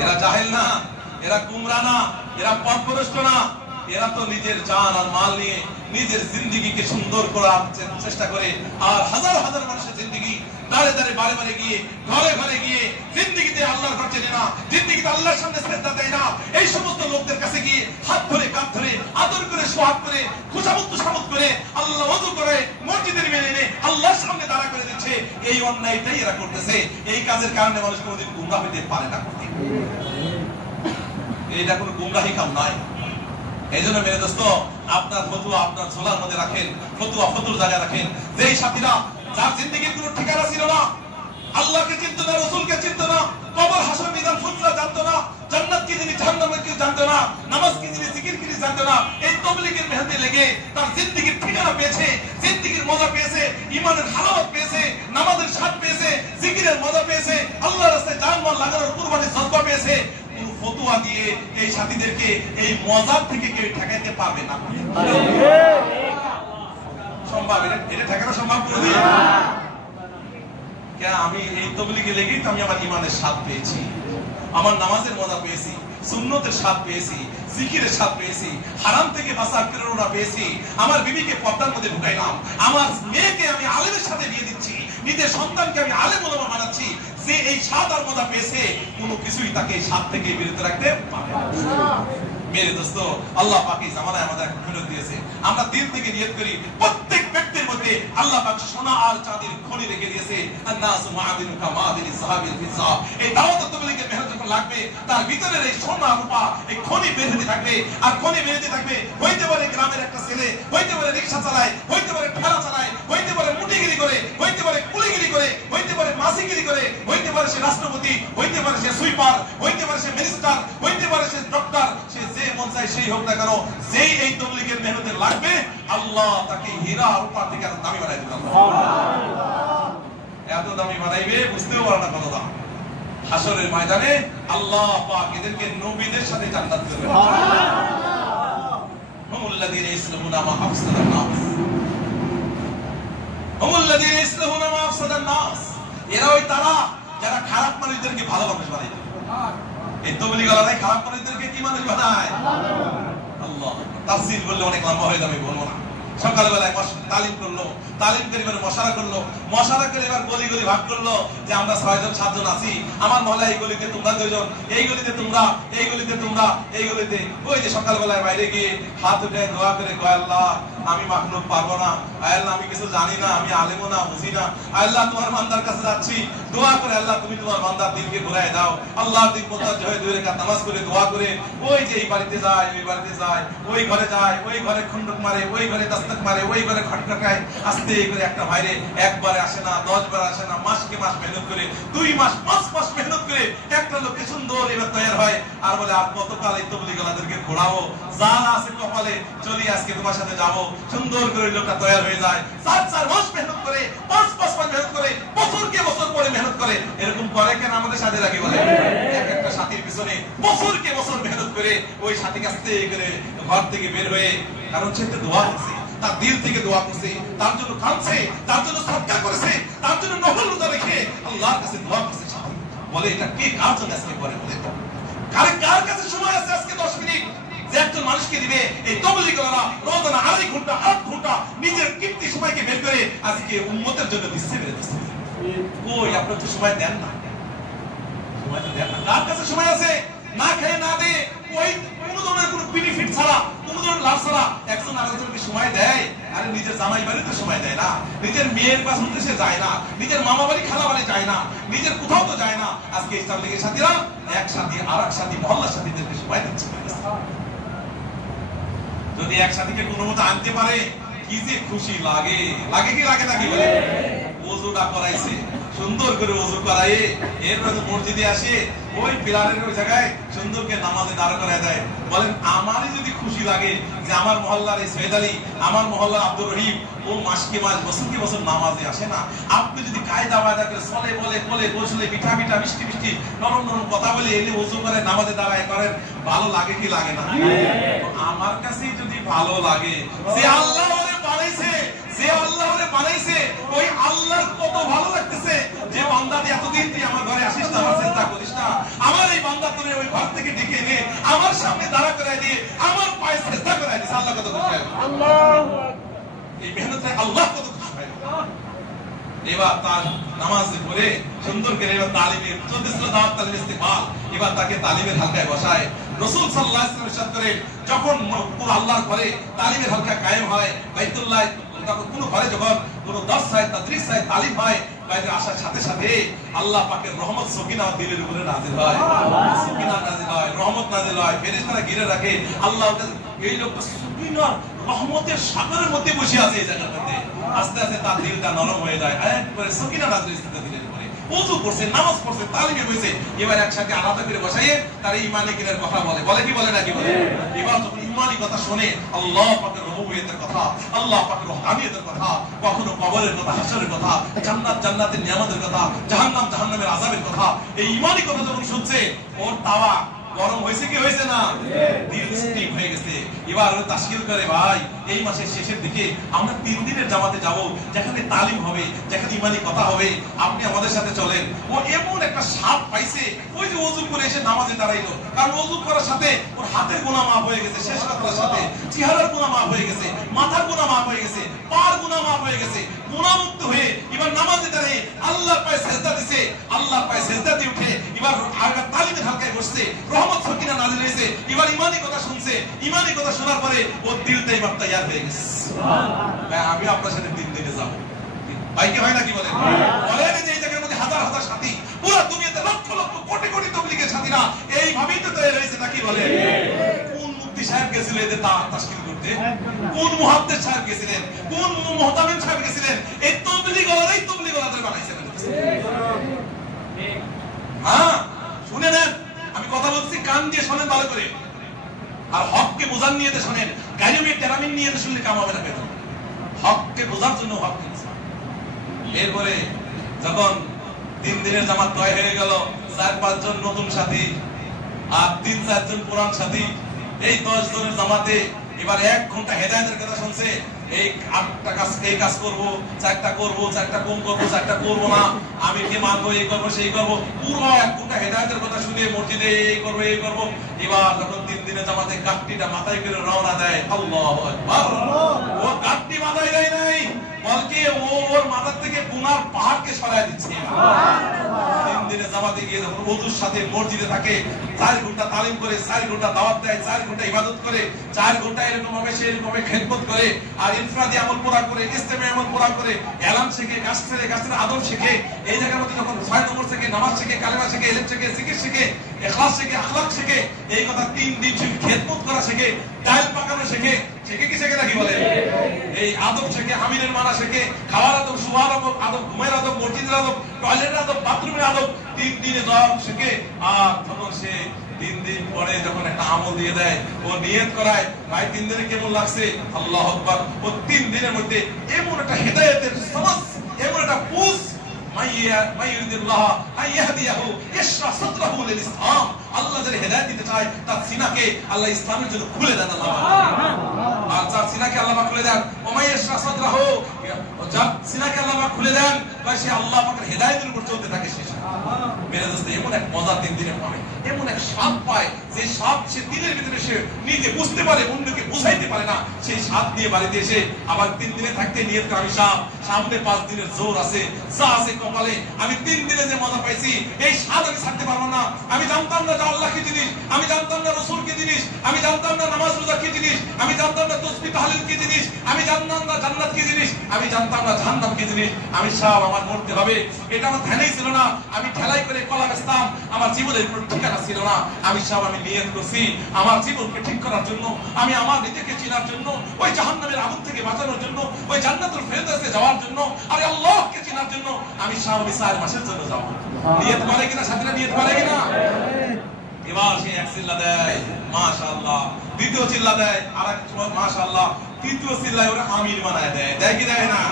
এরা জাহেল না, এরা গুমরা না, এরা পথভ্রষ্ট না, এরা তো নিজের জান আর মাল নিয়ে নিজের জিন্দেগিকে সুন্দর করার চেষ্টা করে। আর হাজার হাজার মানুষের জিন্দেগি দাঁড়ে দাঁড়ে বারে বারে গিয়ে ঘরে ঘরে গিয়ে জিন্দেগিতে আল্লাহর ঘর চেনে না, জিন্দেগিতে আল্লাহর সামনে সেজদা দেয় না, এই সমস্ত লোকদের কাছে গিয়ে হাত ধরে কাঁধ ধরে আদর করে সোহাগ করে খুশামত তুশামত করে আল্লাহ ওযু করে মসজিদের মেনে এনে আল্লাহর সামনে দাঁড়া করে দিচ্ছে। এই অন্যায়টাই এরা করতেছে। এই কাজের কারণে মানুষ কোনোদিন গুমরাহ হইতে পারে না। এটা কোনো গুমরাহি কাম নয়। এই জন্য মেরে দোস্ত, আপনার ফতুয়া আপনার ঝোলার মধ্যে রাখেন, ফতুয়া ফতুর জায়গায় রাখেন। যেই সাথীরা যার জিন্দেগির কোনো ঠিকানা ছিল না, আল্লাহকে চিনতো না, রাসূলকে চিনতো না, কবর হাসর মিজান ফুলসা জানতো না, জান্নাত কি জিনিস জাহান্নাম কি জানতো না, নামাজ কি জিনিস জিকির কি জিনিস জানতো না, এই তাবলীগের মেহনতে লেগে তার জিন্দেগির ঠিকানা পেয়েছে, জিন্দেগির মজা পেয়েছে, ঈমানের হালাওয়াত পেয়েছে, নামাজের স্বাদ পেয়েছে, জিকিরের মজা পেয়েছে, আল্লাহর রাস্তায় জান মাল লাগানোর কুরবানির জজ্বা পেয়েছে। ফতুয়া দিয়ে এই সাথীদেরকে এই মজার থেকে কেউ ঠেকাইতে পারবে না। সম্ভব? এটা ঠেকানো সম্ভব করে কেন? আমি এই তাবলীগে লেগেই তো আমি আমার ঈমানের স্বাদ পেয়েছি, আমার নামাজের মজা পেয়েছি, সুন্নতের স্বাদ পেয়েছি, জিকিরের স্বাদ পেয়েছি, হারাম থেকে বাঁচার প্রেরণা পেয়েছি, আমার বিবিকে পর্দার মধ্যে ঢুকাইলাম, আমার মেয়েকে আমি আলেমের সাথে বিয়ে দিচ্ছি, নিজের সন্তানকে আমি আলেম ওলামা বানাচ্ছি। যে এই স্বাদ আর মজা পেয়েছে, কোনো কিছুই তাকে এই স্বাদ থেকে বিরত রাখতে পারবে না। মেরে দোস্ত, আল্লাহ পাক এই জামানায় আমাদের একটা সুযোগ দিয়েছে। আমরা দিল থেকে নিয়ত করি, প্রত্যেক ব্যক্তির মধ্যে আল্লাহ পাক সোনা আর চাঁদের খনি রেখে দিয়েছে। আন-নাসু মাআদিনু কামাদিনি যাহাবিল ফিজ্জা। এই দাওয়াত তাবলীগের মেহনত যখন লাগবে, তার ভিতরের এই সোনা রূপা এই খনি বের হতে থাকবে, আর খনি বের হতে থাকবে। হইতে পারে গ্রামের একটা ছেলে, হইতে পারে রিকশা চালায়, হইতে পারে ঠেলা চালায়, হইতে পারে মুটিগিরি করে, হইতে পারে কুলিগিরি করে, হইতে পারে মাসিগিরি করে, হইতে পারে সে রাষ্ট্রপতি, হইতে পারে সে সুইপার, হইতে পারে সে মিনিস্টার, হইতে পারে সে ডক্টর, সে যে মন চায় সেই হোক না কেন, যেই এই তাবলীগের মেহনতে লাগবে, আল্লাহ তাকে হীরা রূপা থেকে এত দামি বানাই দিবেন। এত দামি বানাইবে বুঝতেও পারে না কত দাম। হাসরের ময়দানে আল্লাহ পাক এদেরকে নবীদের সাথে জান্নাত দেবেন। হুমুল্লাযীনা ইসলাহুনা মা আফসাদান নাস, হুমুল্লাযীনা ইসলাহুনা মা আফসাদান নাস। এরা ওই তারা যারা খারাপ মানুষদেরকে ভালো মানুষ বানায়। এই তাবলীগওয়ালারাই খারাপ মানুষদেরকে কি মানুষ বানায়? আল্লাহ। তাফসীর বললে অনেক লম্বা হয়ে যাবে, বলবো না। সকালবেলায় তালিম করলো, তালিম করে এবার মশারা করলো, মশারা করে এবার গলি গলি ভাগ করলো যে আমরা 6 জন 7 জন আছি, আমার মহল্লা এই গলিতে তোমরা 2 জন, এই গলিতে তোমরা, এই গলিতে তোমরা, এই গলিতে। ওই যে সকালবেলায় বাইরে গিয়ে হাত উঠে দোয়া করে কয়, আল্লাহ আমি মাখলুক পারবো না, আল্লাহ আমি কিছু জানি না, আমি আলেমও না, বুঝি না, আল্লাহ তোমার বান্দার কাছে যাচ্ছি, দোয়া করে আল্লাহ তুমি তোমার বান্দার দিলকে ঘুরায় দাও। আল্লাহর দিন মোতাজ হয়ে 2 রাকাত নামাজ করে দোয়া করে ওই যে এই বাড়িতে যায়, ওই বাড়িতে যায়, ওই ঘরে যায়, ওই ঘরে খন্ডক মারে, ওই ঘরে দস্তক মারে, ওই ঘরে খটখটায়, আস্তে করে একটা বাইরে একবারে আসে না, 10 বার আসে না, মাসকে মাস মেহনত করে, 2 মাস 5 মাস মেহনত করে একটা লোককে সুন্দর এবার তৈরি হয়। আর বলে আর কতকাল এই তাবলীগওয়ালাদেরকে ঘোরাবো, যা আছে কপালে চলি আজকে তোমার সাথে যাবো। সুন্দর করে লোকটা তৈরি হয়ে যায়, 4 মাস মেহনত করে, 5 মাস মেহনত করে, বছরকে বছর পরে মেহনত করে। এরকম করে কেন আমাদের সাথে রাখি বলে? একটা সাথীর পিছনে বছরকে বছর মেহনত করে ওই সাথী কাছে করে ঘর থেকে বের হয়ে, কারণ সে তো দোয়া করছে, তার দিল থেকে দোয়া করছে, তার জন্য কাঁদছে, তার জন্য সদকা করেছে, তার জন্য নফল রোজা রেখে আল্লাহর কাছে দোয়া করছে। বলে এটা কে কার জন্য আজকে করে? বলে তো কার কাছে সময় আছে আজকে 10 মিনিট যে একজন মানুষকে দিবে? এই তাবলীগওয়ালারা রোজানা 2.5 ঘন্টা 8 ঘন্টা নিজে করে আজকে উম্মতের জন্য দিচ্ছে বেড়ে দিচ্ছে। কই আপনার তো সময় দেন না, সময় তো দেন না। কার কাছে সময় আছে না খেয়ে না দিয়ে ওই কোনো ধরনের কোনো বেনিফিট ছাড়া, কোনো ধরনের লাভ ছাড়া একজন আরেকজনকে সময় দেয়? আরে নিজের জামাই বাড়িতে সময় দেয় না, নিজের মেয়ের বাসন্তে সে যায় না, নিজের মামা বাড়ি খালা বাড়ি যায় না, নিজের কোথাও তো যায় না। আজকে ইসলাম লীগের সাথীরা এক সাথী আর এক সাথী মহল্লার সাথীদেরকে সময় দিচ্ছে। যদি এক সাথীকে কোনো মতো আনতে পারে কি যে খুশি লাগে, লাগে কি লাগে না কি বলে? ওযুটা করাইছে, সুন্দর করে ওযু করাইয়ে এরপরে মসজিদে আসে ওই পিলারের ওই জায়গায় সুন্দরকে নামাজে দাঁড় করায় দেয়। বলেন আমারই যদি খুশি লাগে যে আমার মহল্লার এই সৈয়দ আলী, আমার মহল্লার আব্দুর রহিম ও মাসকে মাস বছরকে বছর নামাজে আসে না, আপনি যদি কায়দা বায়দা করে চলে বলে বলে বসলে মিঠা মিঠা মিষ্টি মিষ্টি নরম নরম কথা বলে এলে ওযু করে নামাজে দাঁড়ায় করেন, ভালো লাগে কি লাগে না? আমার কাছে যদি ভালো লাগে, যে আল্লাহ বানাইছে, যে আল্লাহ বানাইছে ওই আল্লাহর কত ভালো লাগতেছে যে বান্দাটি এতদিন তুই আমার ঘরে আসিস না, আমার চিন্তা করিস না, আমার এই বান্দা তোরে ওই ঘর থেকে ডেকে এনে আমার সামনে দাঁড়া করায় দিয়ে আমার পায়ে চেষ্টা করায় দিস। আল্লাহ কত খুশি হয়, এই মেহনতে আল্লাহ কত খুশি হয়। এবার তার নামাজ পড়ে সুন্দর করে এবার তালিমের চলতেছিল, দাওয়াত তালিম ইস্তেকবাল, এবার তাকে তালিমের হালকায় বসায়। রাসূল সাল্লাল্লাহু আলাইহি ওয়াসাল্লাম ইরশাদ করেন, যখন পুরো আল্লাহর ঘরে তালিমের হালকা কায়েম হয়, বাইতুল্লাহ কোন ঘরে যখন কোন দর্স হয়, তাদরিস হয়, তালিম হয়, বাইরে আসার সাথে সাথে আল্লাহ পাকের রহমত সকিনা দিলের উপরে নাযিল হয়, সকিনা নাযিল হয়, রহমত নাযিল হয়, ফেরেশতারা ঘিরে রাখে। আল্লাহ এই লোকটা সকিনা রহমতের সাগরের মধ্যে বসে আছে এই জায়গার মধ্যে। আস্তে আস্তে তার দিলটা নরম হয়ে যায়, একবারে সকিনা নাযিল হচ্ছে দিলের উপরে। ওযু করছে, নামাজ পড়ছে, তালিমে হয়েছে, এবার একসাথে আলাদা করে বসাইয়ে তার ঈমানে কিনের কথা বলে, বলে কি বলে না কি বলে? এবার যখন ঈমানি কথা শুনে, আল্লাহ পাকের রুবুবিয়তের কথা, আল্লাহ পাকের রহমানিয়তের কথা, কখনো কবরের কথা, হাশরের কথা, জান্নাত জান্নাতের নিয়ামতের কথা, জাহান্নাম জাহান্নামের আযাবের কথা, এই ঈমানি কথা যখন শুনছে ওর তাওয়া গরম হয়েছে কি হয়েছে না? দিল স্টিম হয়ে গেছে। এবার ওই তাশকিল করে, ভাই এই মাসের শেষের দিকে আমরা 3 দিনের জামাতে যাব, যেখানে তালিম হবে, যেখানে ঈমানি কথা হবে, আপনি আমাদের সাথে চলেন। ও এমন একটা স্বাদ পাইছে, ওই যে ওযু করে এসে নামাজে দাঁড়াইলো, কারণ ওযু করার সাথে ওর হাতের গুনাহ মাফ হয়ে গেছে, শেষ রাতের সাথে চেহারার গুনাহ মাফ হয়ে গেছে, মাথার গুনাহ মাফ হয়ে গেছে, পার গুনাহ মাফ হয়ে গেছে, গুনাহমুক্ত হয়ে এবার নামাজে দাঁড়িয়ে আল্লাহর পায়ে সিজদা দিছে, আল্লাহর পায়ে সিজদা দিয়ে উঠে এবার আগা তালিমের হালকায় বসছে, রহমত সকিনা নাযিল হয়েছে, এবার ঈমানি কথা শুনছে, ঈমানি কথা শোনার পরে ওর দিলটা এবার তৈয়ার হয়ে গেছে, সুবহানাল্লাহ, আমি আপনার সাথে 3 দিনে যাব। ভাই কি হয় নাকি বলেন? বলেন যে এই জায়গার মধ্যে হাজার হাজার সাথী, পুরো দুনিয়াতে লক্ষ লক্ষ কোটি কোটি তাবলীগের সাথীরা এইভাবেই তো তৈরি হয়েছে নাকি বলেন? কোন মুফতি সাহেব গেছিলেন এতে তাশকিল করতে? কোন মুহাদ্দিস সাহেব গেছিলেন? কোন মুহতামিম সাহেব গেছিলেন? এই তবলীগওয়ালাদের বানাইছে। হ্যাঁ, শুনে নেন, আমি কথা বলছি, কান দিয়ে শোনেন ভালো করে, আর হককে বোঝার নিয়ে শোনেন, গায়মি তেরামিন নিয়ে শুনলে কাম হবে না। কেন? হককে বোঝার জন্য হক। এরপরে যখন 3 দিনের জামাত তয় হয়ে গেল, 4-5 জন নতুন সাথী আর 3-4 জন পুরান সাথী, এই 10 জনের জামাতে এবার 1 ঘন্টা হেদায়েতের কথা শুনছে। এই 8টা কাজ, এই কাজ করব, 4টা করব, 4টা কম করব, 4টা করব না, আমি কি মানবো, এই করব সেই করব, পুরো 1 ঘন্টা হেদায়েতের কথা শুনে মসজিদে এই করব এই করব। এবার যখন 3 দিনের জামাতে গাঁটটিটা মাথায় করে রওনা দেয়, আল্লাহু আকবার, ও গাঁটটি মাথায় দেয় নাই, বলকে ওর মাথার থেকে গুনার পাহাড়কে সরায় দিচ্ছে। 3 দিনের জামাতে গিয়ে যখন ওযুর সাথে মসজিদে থাকে, 4 ঘন্টা তালিম করে, 4 ঘন্টা দাওয়াত দেয়, 4 ঘন্টা ইবাদত করে, 4 ঘন্টা এরকম ভাবে সেরকম ভাবে খেদমত করে, আর ইনফরাদি আমল পুরা করে, ইস্তেমাই আমল পুরা করে, এলান শিখে, গাছের আদব শিখে, এই জায়গার মধ্যে যখন 6 নম্বর থেকে নামাজ শিখে, কালেমা শিখে, ইলম শিখে, জিকির শিখে, ইখলাস শিখে, আখলাক শিখে, এই কথা 3 দিন শিখে, খেদমত করা শিখে, ডাল পাকানো শিখে, শিখে কি শিখে নাকি বলে? এই আদব শিখে, আমিনের মানা শিখে, খাওয়ার আদব, শোয়ার আদব, ঘুমের আদব, মসজিদের আদব, টয়লেটের আদব, বাথরুমের আদব, 3 দিনে সব শিখে, আর তখন সে 3 দিন পরে যখন একটা আমল দিয়ে দেয়, ও নিয়ত করায়, ভাই 3 দিনে কেমন লাগছে, আল্লাহু আকবার, ও 3 দিনের মধ্যে এমন একটা হেদায়েতের সমাজ, এমন একটা বুঝ, মাইয়ুরিদুল্লাহ আইয়াহদিয়াহু ইশরা সাদরাহু লিল ইসলাম, আল্লাহ যারা হেদায়েত দিতে চায় তার সিনাকে আল্লাহ ইসলামের জন্য খুলে দেন। আল্লাহ আর যার সিনাকে আল্লাহ খুলে দেন, ওমাইয়াশরা সাদরাহু, যার সিনাকে আল্লাহ খুলে দেন, ভাই সে আল্লাহ পাকের হেদায়েতের উপর চলতে থাকে শেষ মেরে দোস্ত এমন এক মজা 3 দিনে পায়, এমন এক স্বাদ পায় যে স্বাদ সে দিনের ভিতরে সে নিজে বুঝতে পারে, অন্যকে বুঝাইতে পারে না। সেই স্বাদ নিয়ে বাড়িতে এসে আবার 3 দিনে থাকতে নিয়ত করে আমি সামনে 5 দিনের জোর আছে, যা আছে কপালে, আমি 3 দিনে যে মজা পাইছি এই স্বাদ আমি ছাড়তে পারবো না। আমি জানতাম না যে আল্লাহ কি জিনিস, আমি জানতাম না রাসূল কি জিনিস, আমি জানতাম না নামাজ রোজা কি জিনিস, আমি জানতাম না তাসবিহ তাহলিল কি জিনিস, আমি জানতাম না জান্নাত কি জিনিস, আমি জানতাম না জাহান্নাম কি জিনিস। আমি সব আমার মরতে হবে এটা আমার ধ্যানেই ছিল না। আমি ঠেলাই করে কলা বেচতাম, আমার জীবনের কোনো ঠিকানা ছিল না। আমি সব আমি নিয়ত করছি আমার জীবনকে ঠিক করার জন্য, আমি আমার নিজেকে চেনার জন্য, ওই জাহান্নামের আগুন থেকে বাঁচানোর জন্য, ওই জান্নাতুল ফেরদাউসে যাওয়ার জন্য, আর আল্লাহকে চেনার জন্য আমি সব 4 মাসের জন্য যাব। নিয়ত করে কিনা সাথীরা, নিয়ত করে কিনা? এবার সে এক চিল্লা দেয় মাশাআল্লাহ, দ্বিতীয় চিল্লা দেয় আরেক মাশাআল্লাহ, তৃতীয় চিল্লায় ওরা আমির বানায় দেয়, দেয় কি দেয় না?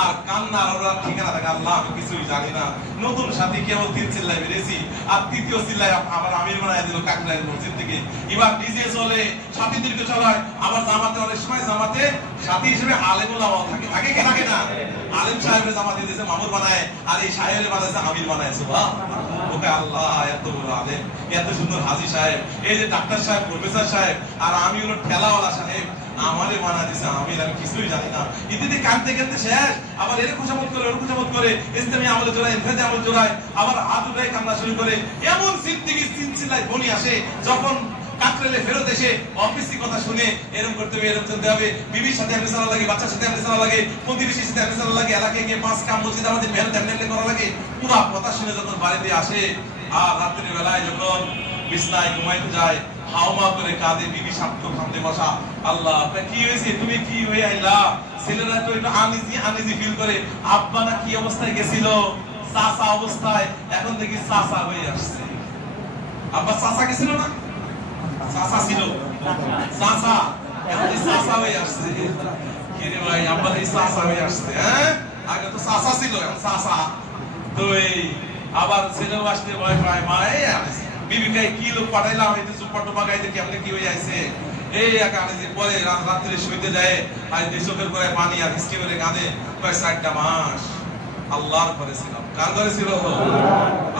আর কান্নার ওরা ঠিকানা থাকে আল্লাহ আমি কিছুই জানি না। নতুন সাথী কেবল 3 চিল্লায় বেরিয়েছি, আর তৃতীয় চিল্লায় আবার আমির বানায় দিল কাকরাইল মসজিদ থেকে। এবার ডিজে চলে, সাথীদেরকে চলায়, আবার জামাতে অনেক সময় জামাতে সাথী হিসেবে আলেম ওলামা থাকে, থাকে কি থাকে না? আলেম সাহেবের জামাতে দিয়েছে মামুর বানায়, আর এই সাহেবের বানাইছে আমির বানায়। সুবহানাল্লাহ, ওকে আল্লাহ এত বড় আলেম, এত সুন্দর হাজী সাহেব, এই যে ডাক্তার সাহেব, প্রফেসর সাহেব, আর আমি হলো ঠেলাওয়ালা সাহেব, আমারে বানা দিছে আমির, আমি কিছুই জানি না। ইতিতে কাঁদতে কাঁদতে শেষ, আবার এর খুশামত করে ওর খুশামত করে, ইসলামী আমলে জোড়ায়, ইনফাদে আমলে জোড়ায়, আবার হাত উঠায় কান্না শুরু করে। এমন জিন্দেগি সিলসিলায় বনি আসে যখন কাকরাইলে ফেরত এসে অফিসি কথা শুনে এরকম করতে হবে, এরকম চলতে হবে, বিবির সাথে আপনি চলা লাগে, বাচ্চার সাথে আপনি চলা লাগে, প্রতিবেশীর সাথে আপনি চলা লাগে, এলাকায় গিয়ে 5 কাম মসজিদ আমাদের মেহনত এমনি করা লাগে। পুরো কথা শুনে যখন বাড়িতে আসে, আর রাত্রির বেলায় যখন বিছনায় ঘুমাইতে যায়, হাওমা করে কাঁদে, বিবি সামনে সামনে বসা, আল্লাহ কি হয়েছে, তুমি কি হয়ে আইলা? ছেলেরা তো একটু আনইজি ফিল করে, আব্বা না কি অবস্থায় গেছিল, চাচা অবস্থায়, এখন দেখি চাচা হয়ে আসছে। আব্বা চাচা গেছিল না, চাচা ছিল, চাচা এখন চাচা হয়ে আসছে। কি রে ভাই, আব্বা এই চাচা হয়ে আসছে? হ্যাঁ, আগে তো চাচা ছিল, এখন চাচা। তো এই আবার ছেলেও আসতে ভয় পায়, মা এই বিবিকে কি লোক পাঠাইলাম, এই যে সুপার টোপা গাইতে কেমনে কি হয়ে আইছে, এই একা যে পরে রাত্রে শুইতে যায়, আর চোখের করে পানি আর হিসকে করে কাঁদে। 4টা মাস আল্লাহর ঘরে ছিলাম। কার ঘরে ছিল?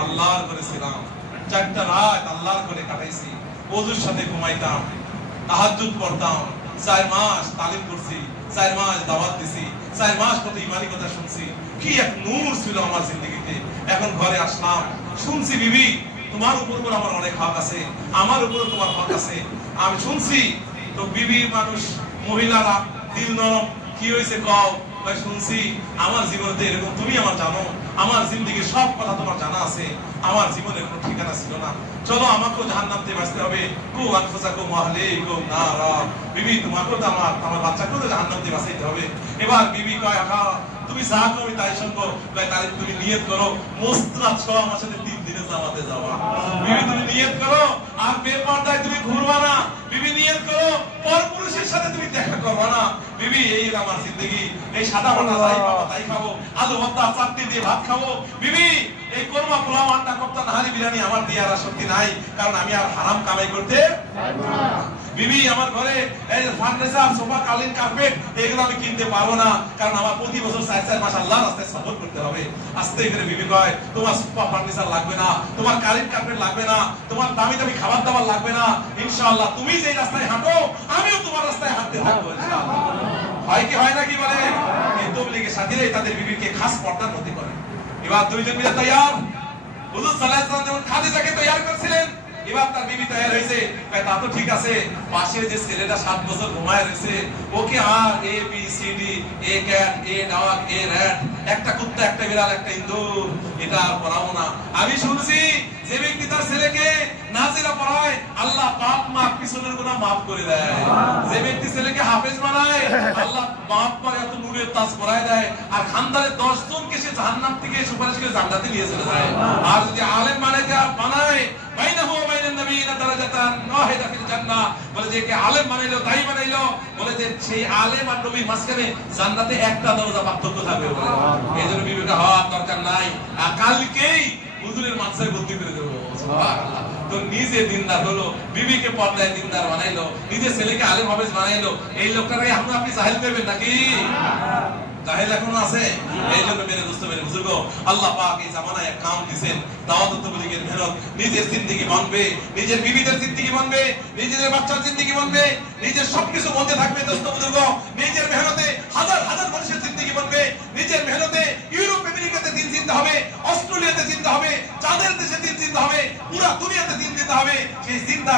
আল্লাহর ঘরে ছিলাম। 4টা রাত আল্লাহর ঘরে কাটাইছি, ওযুর সাথে ঘুমাইতাম, তাহাজ্জুদ পড়তাম, 4 মাস তালিম করছি, 4 মাস দাওয়াত দিছি, 4 মাস কত ইমানি কথা শুনছি। কি এক নূর ছিল আমার জিন্দেগিতে। এখন ঘরে আসলাম, শুনছি বিবি তোমার উপর আমার অনেক হক আছে, আমার উপর তোমার হক আছে। আমি শুনছি তো বিবি মানুষ, মহিলারা দিল নরম, কি হয়েছে কও? ভাই শুনছি আমার জীবনে এরকম, তুমি আমার জানো, আমার জিন্দেগির সব কথা তোমার জানা আছে, আমার জীবনের কোনো ঠিকানা ছিল না, চলো আমাকেও জাহান্নাম থেকে বাঁচতে হবে। কু আনফুসাকুম ওয়া আহলিকুম নারা, বিবি তোমাকেও তো আমার বাচ্চাকেও তো জাহান্নাম থেকে বাঁচাইতে হবে। এবার বিবি কয় আহা তুমি যা করবে তাই শুনবো। তাহলে তুমি নিয়ত করো মুস্তাদ 6 মাসে 3 দিনে জামাতে যাওয়া। বিবি তুমি নিয়ত করো, আর বেপরদায় তুমি ঘুরবা না। বিবি নিয়ত করো পরপুরুষের সাথে তুমি দেখা করবা না। বিবি এই আমার জিন্দেগি, এই সাদা বাটা যাই পাবো তাই খাবো, আলু ভর্তা চাটনি দিয়ে ভাত খাবো। বিবি এই কোরমা পোলাও আন্ডা কোপ্তা নাহারি বিরিয়ানি আমার দেওয়ার আর শক্তি নাই, কারণ আমি আর হারাম কামাই করতে পারবো না। বিবি আমার ঘরে এই ফার্নিচার, সোফা, কালিন, কার্পেট এগুলো আমি কিনতে পারবো না, কারণ আমার প্রতি বছর 4 মাস আল্লাহর রাস্তায় সফর করতে হবে। আস্তে করে বিবি কয় তোমার সোফা ফার্নিচার লাগবে না, তোমার কালিন কার্পেট লাগবে না, তোমার দামি দামি খাবার দাবার লাগবে না, ইনশাআল্লাহ তুমি যে রাস্তায় হাঁটো আমিও তোমার রাস্তায় হাঁটতে থাকবো ইনশাআল্লাহ। হয় কি হয় না কি বলে? এই তবলিগের সাথীরাই তাদের বিবিকে খাস পর্দার মধ্যে করে। এবার দুইজন মিলে তৈয়ার, হুজুর সাল্লাল্লাহু আলাইহি ওয়াসাল্লাম যেমন খাদিজাকে তৈয়ার করেছিলেন, এবার তার বিবি তৈয়ার হয়েছে। তা তো ঠিক আছে, পাশে যে ছেলেটা 7 বছর ঘুমায় রয়েছে, ওকে আর A B C D, a cat, a dog, a rat, একটা কুত্তা, একটা বিড়াল, একটা ইঁদুর, এটা আর পড়াবো না। আমি শুনছি যে ব্যক্তি তার ছেলেকে নাজিরা পড়ায় আল্লাহ পাপ মাফ, পিছনের গুনাহ মাফ করে দেয়। যে ব্যক্তি ছেলেকে হাফেজ বানায় আল্লাহ মাফ করে, এত নূরের তাজ পরায় দেয়, আর খানদারে 10 জনকে সে জাহান্নাম থেকে সুপারিশ করে জান্নাতে নিয়ে চলে যায়। আর যদি আলেম বানায় বাইনাহু ওয়া বাইনান নবিয়িনা দারাজাতান ওয়াহিদা ফিল জান্নাহ, বলে যে কে আলেম বানাইলো তাই বানাইলো, বলে যে সেই আলেম আর নবীর মাঝখানে জান্নাতে একটা দরজা পার্থক্য থাকবে বলে। এইজন্য বিবেকে হওয়ার দরকার নাই, কালকেই হুজুরের মানসায় বদলি করে দেব। সুবহানাল্লাহ। তো নিজে দিনদার হলো, বিবিকে পর্দায় দিনদার বানাইলো, নিজে ছেলেকে আলেম হাফেজ বানাইলো, এই লোকটাকে আমরা আপনি জাহেল করবেন নাকি? জাহেল এখনো আছে। এই জন্য মেরে বুঝতে পারি বুজুর্গ, আল্লাহ পাক এই জামানায় এক কাম দিয়েছেন, দাওয়াত তাবলীগের মেহনত, নিজের জিন্দেগি বানবে, নিজের বিবিদের জিন্দেগি বানবে, নিজের বাচ্চার জিন্দেগি বানবে, নিজের সবকিছু বন্ধে থাকবে। দোস্ত বুজুর্গ, নিজের মেহনতে হাজার হাজার মানুষের জিন্দেগি বানবে, নিজের মেহনতে ইউরোপ আমেরিকাতে দিন জিনতে হবে, অস্ট্রেলিয়াতে জিনতে হবে, চাঁদের দেশে দিন জিনতে হবে, পুরা দুনিয়াতে দিন দিতে হবে। সেই জিন্দা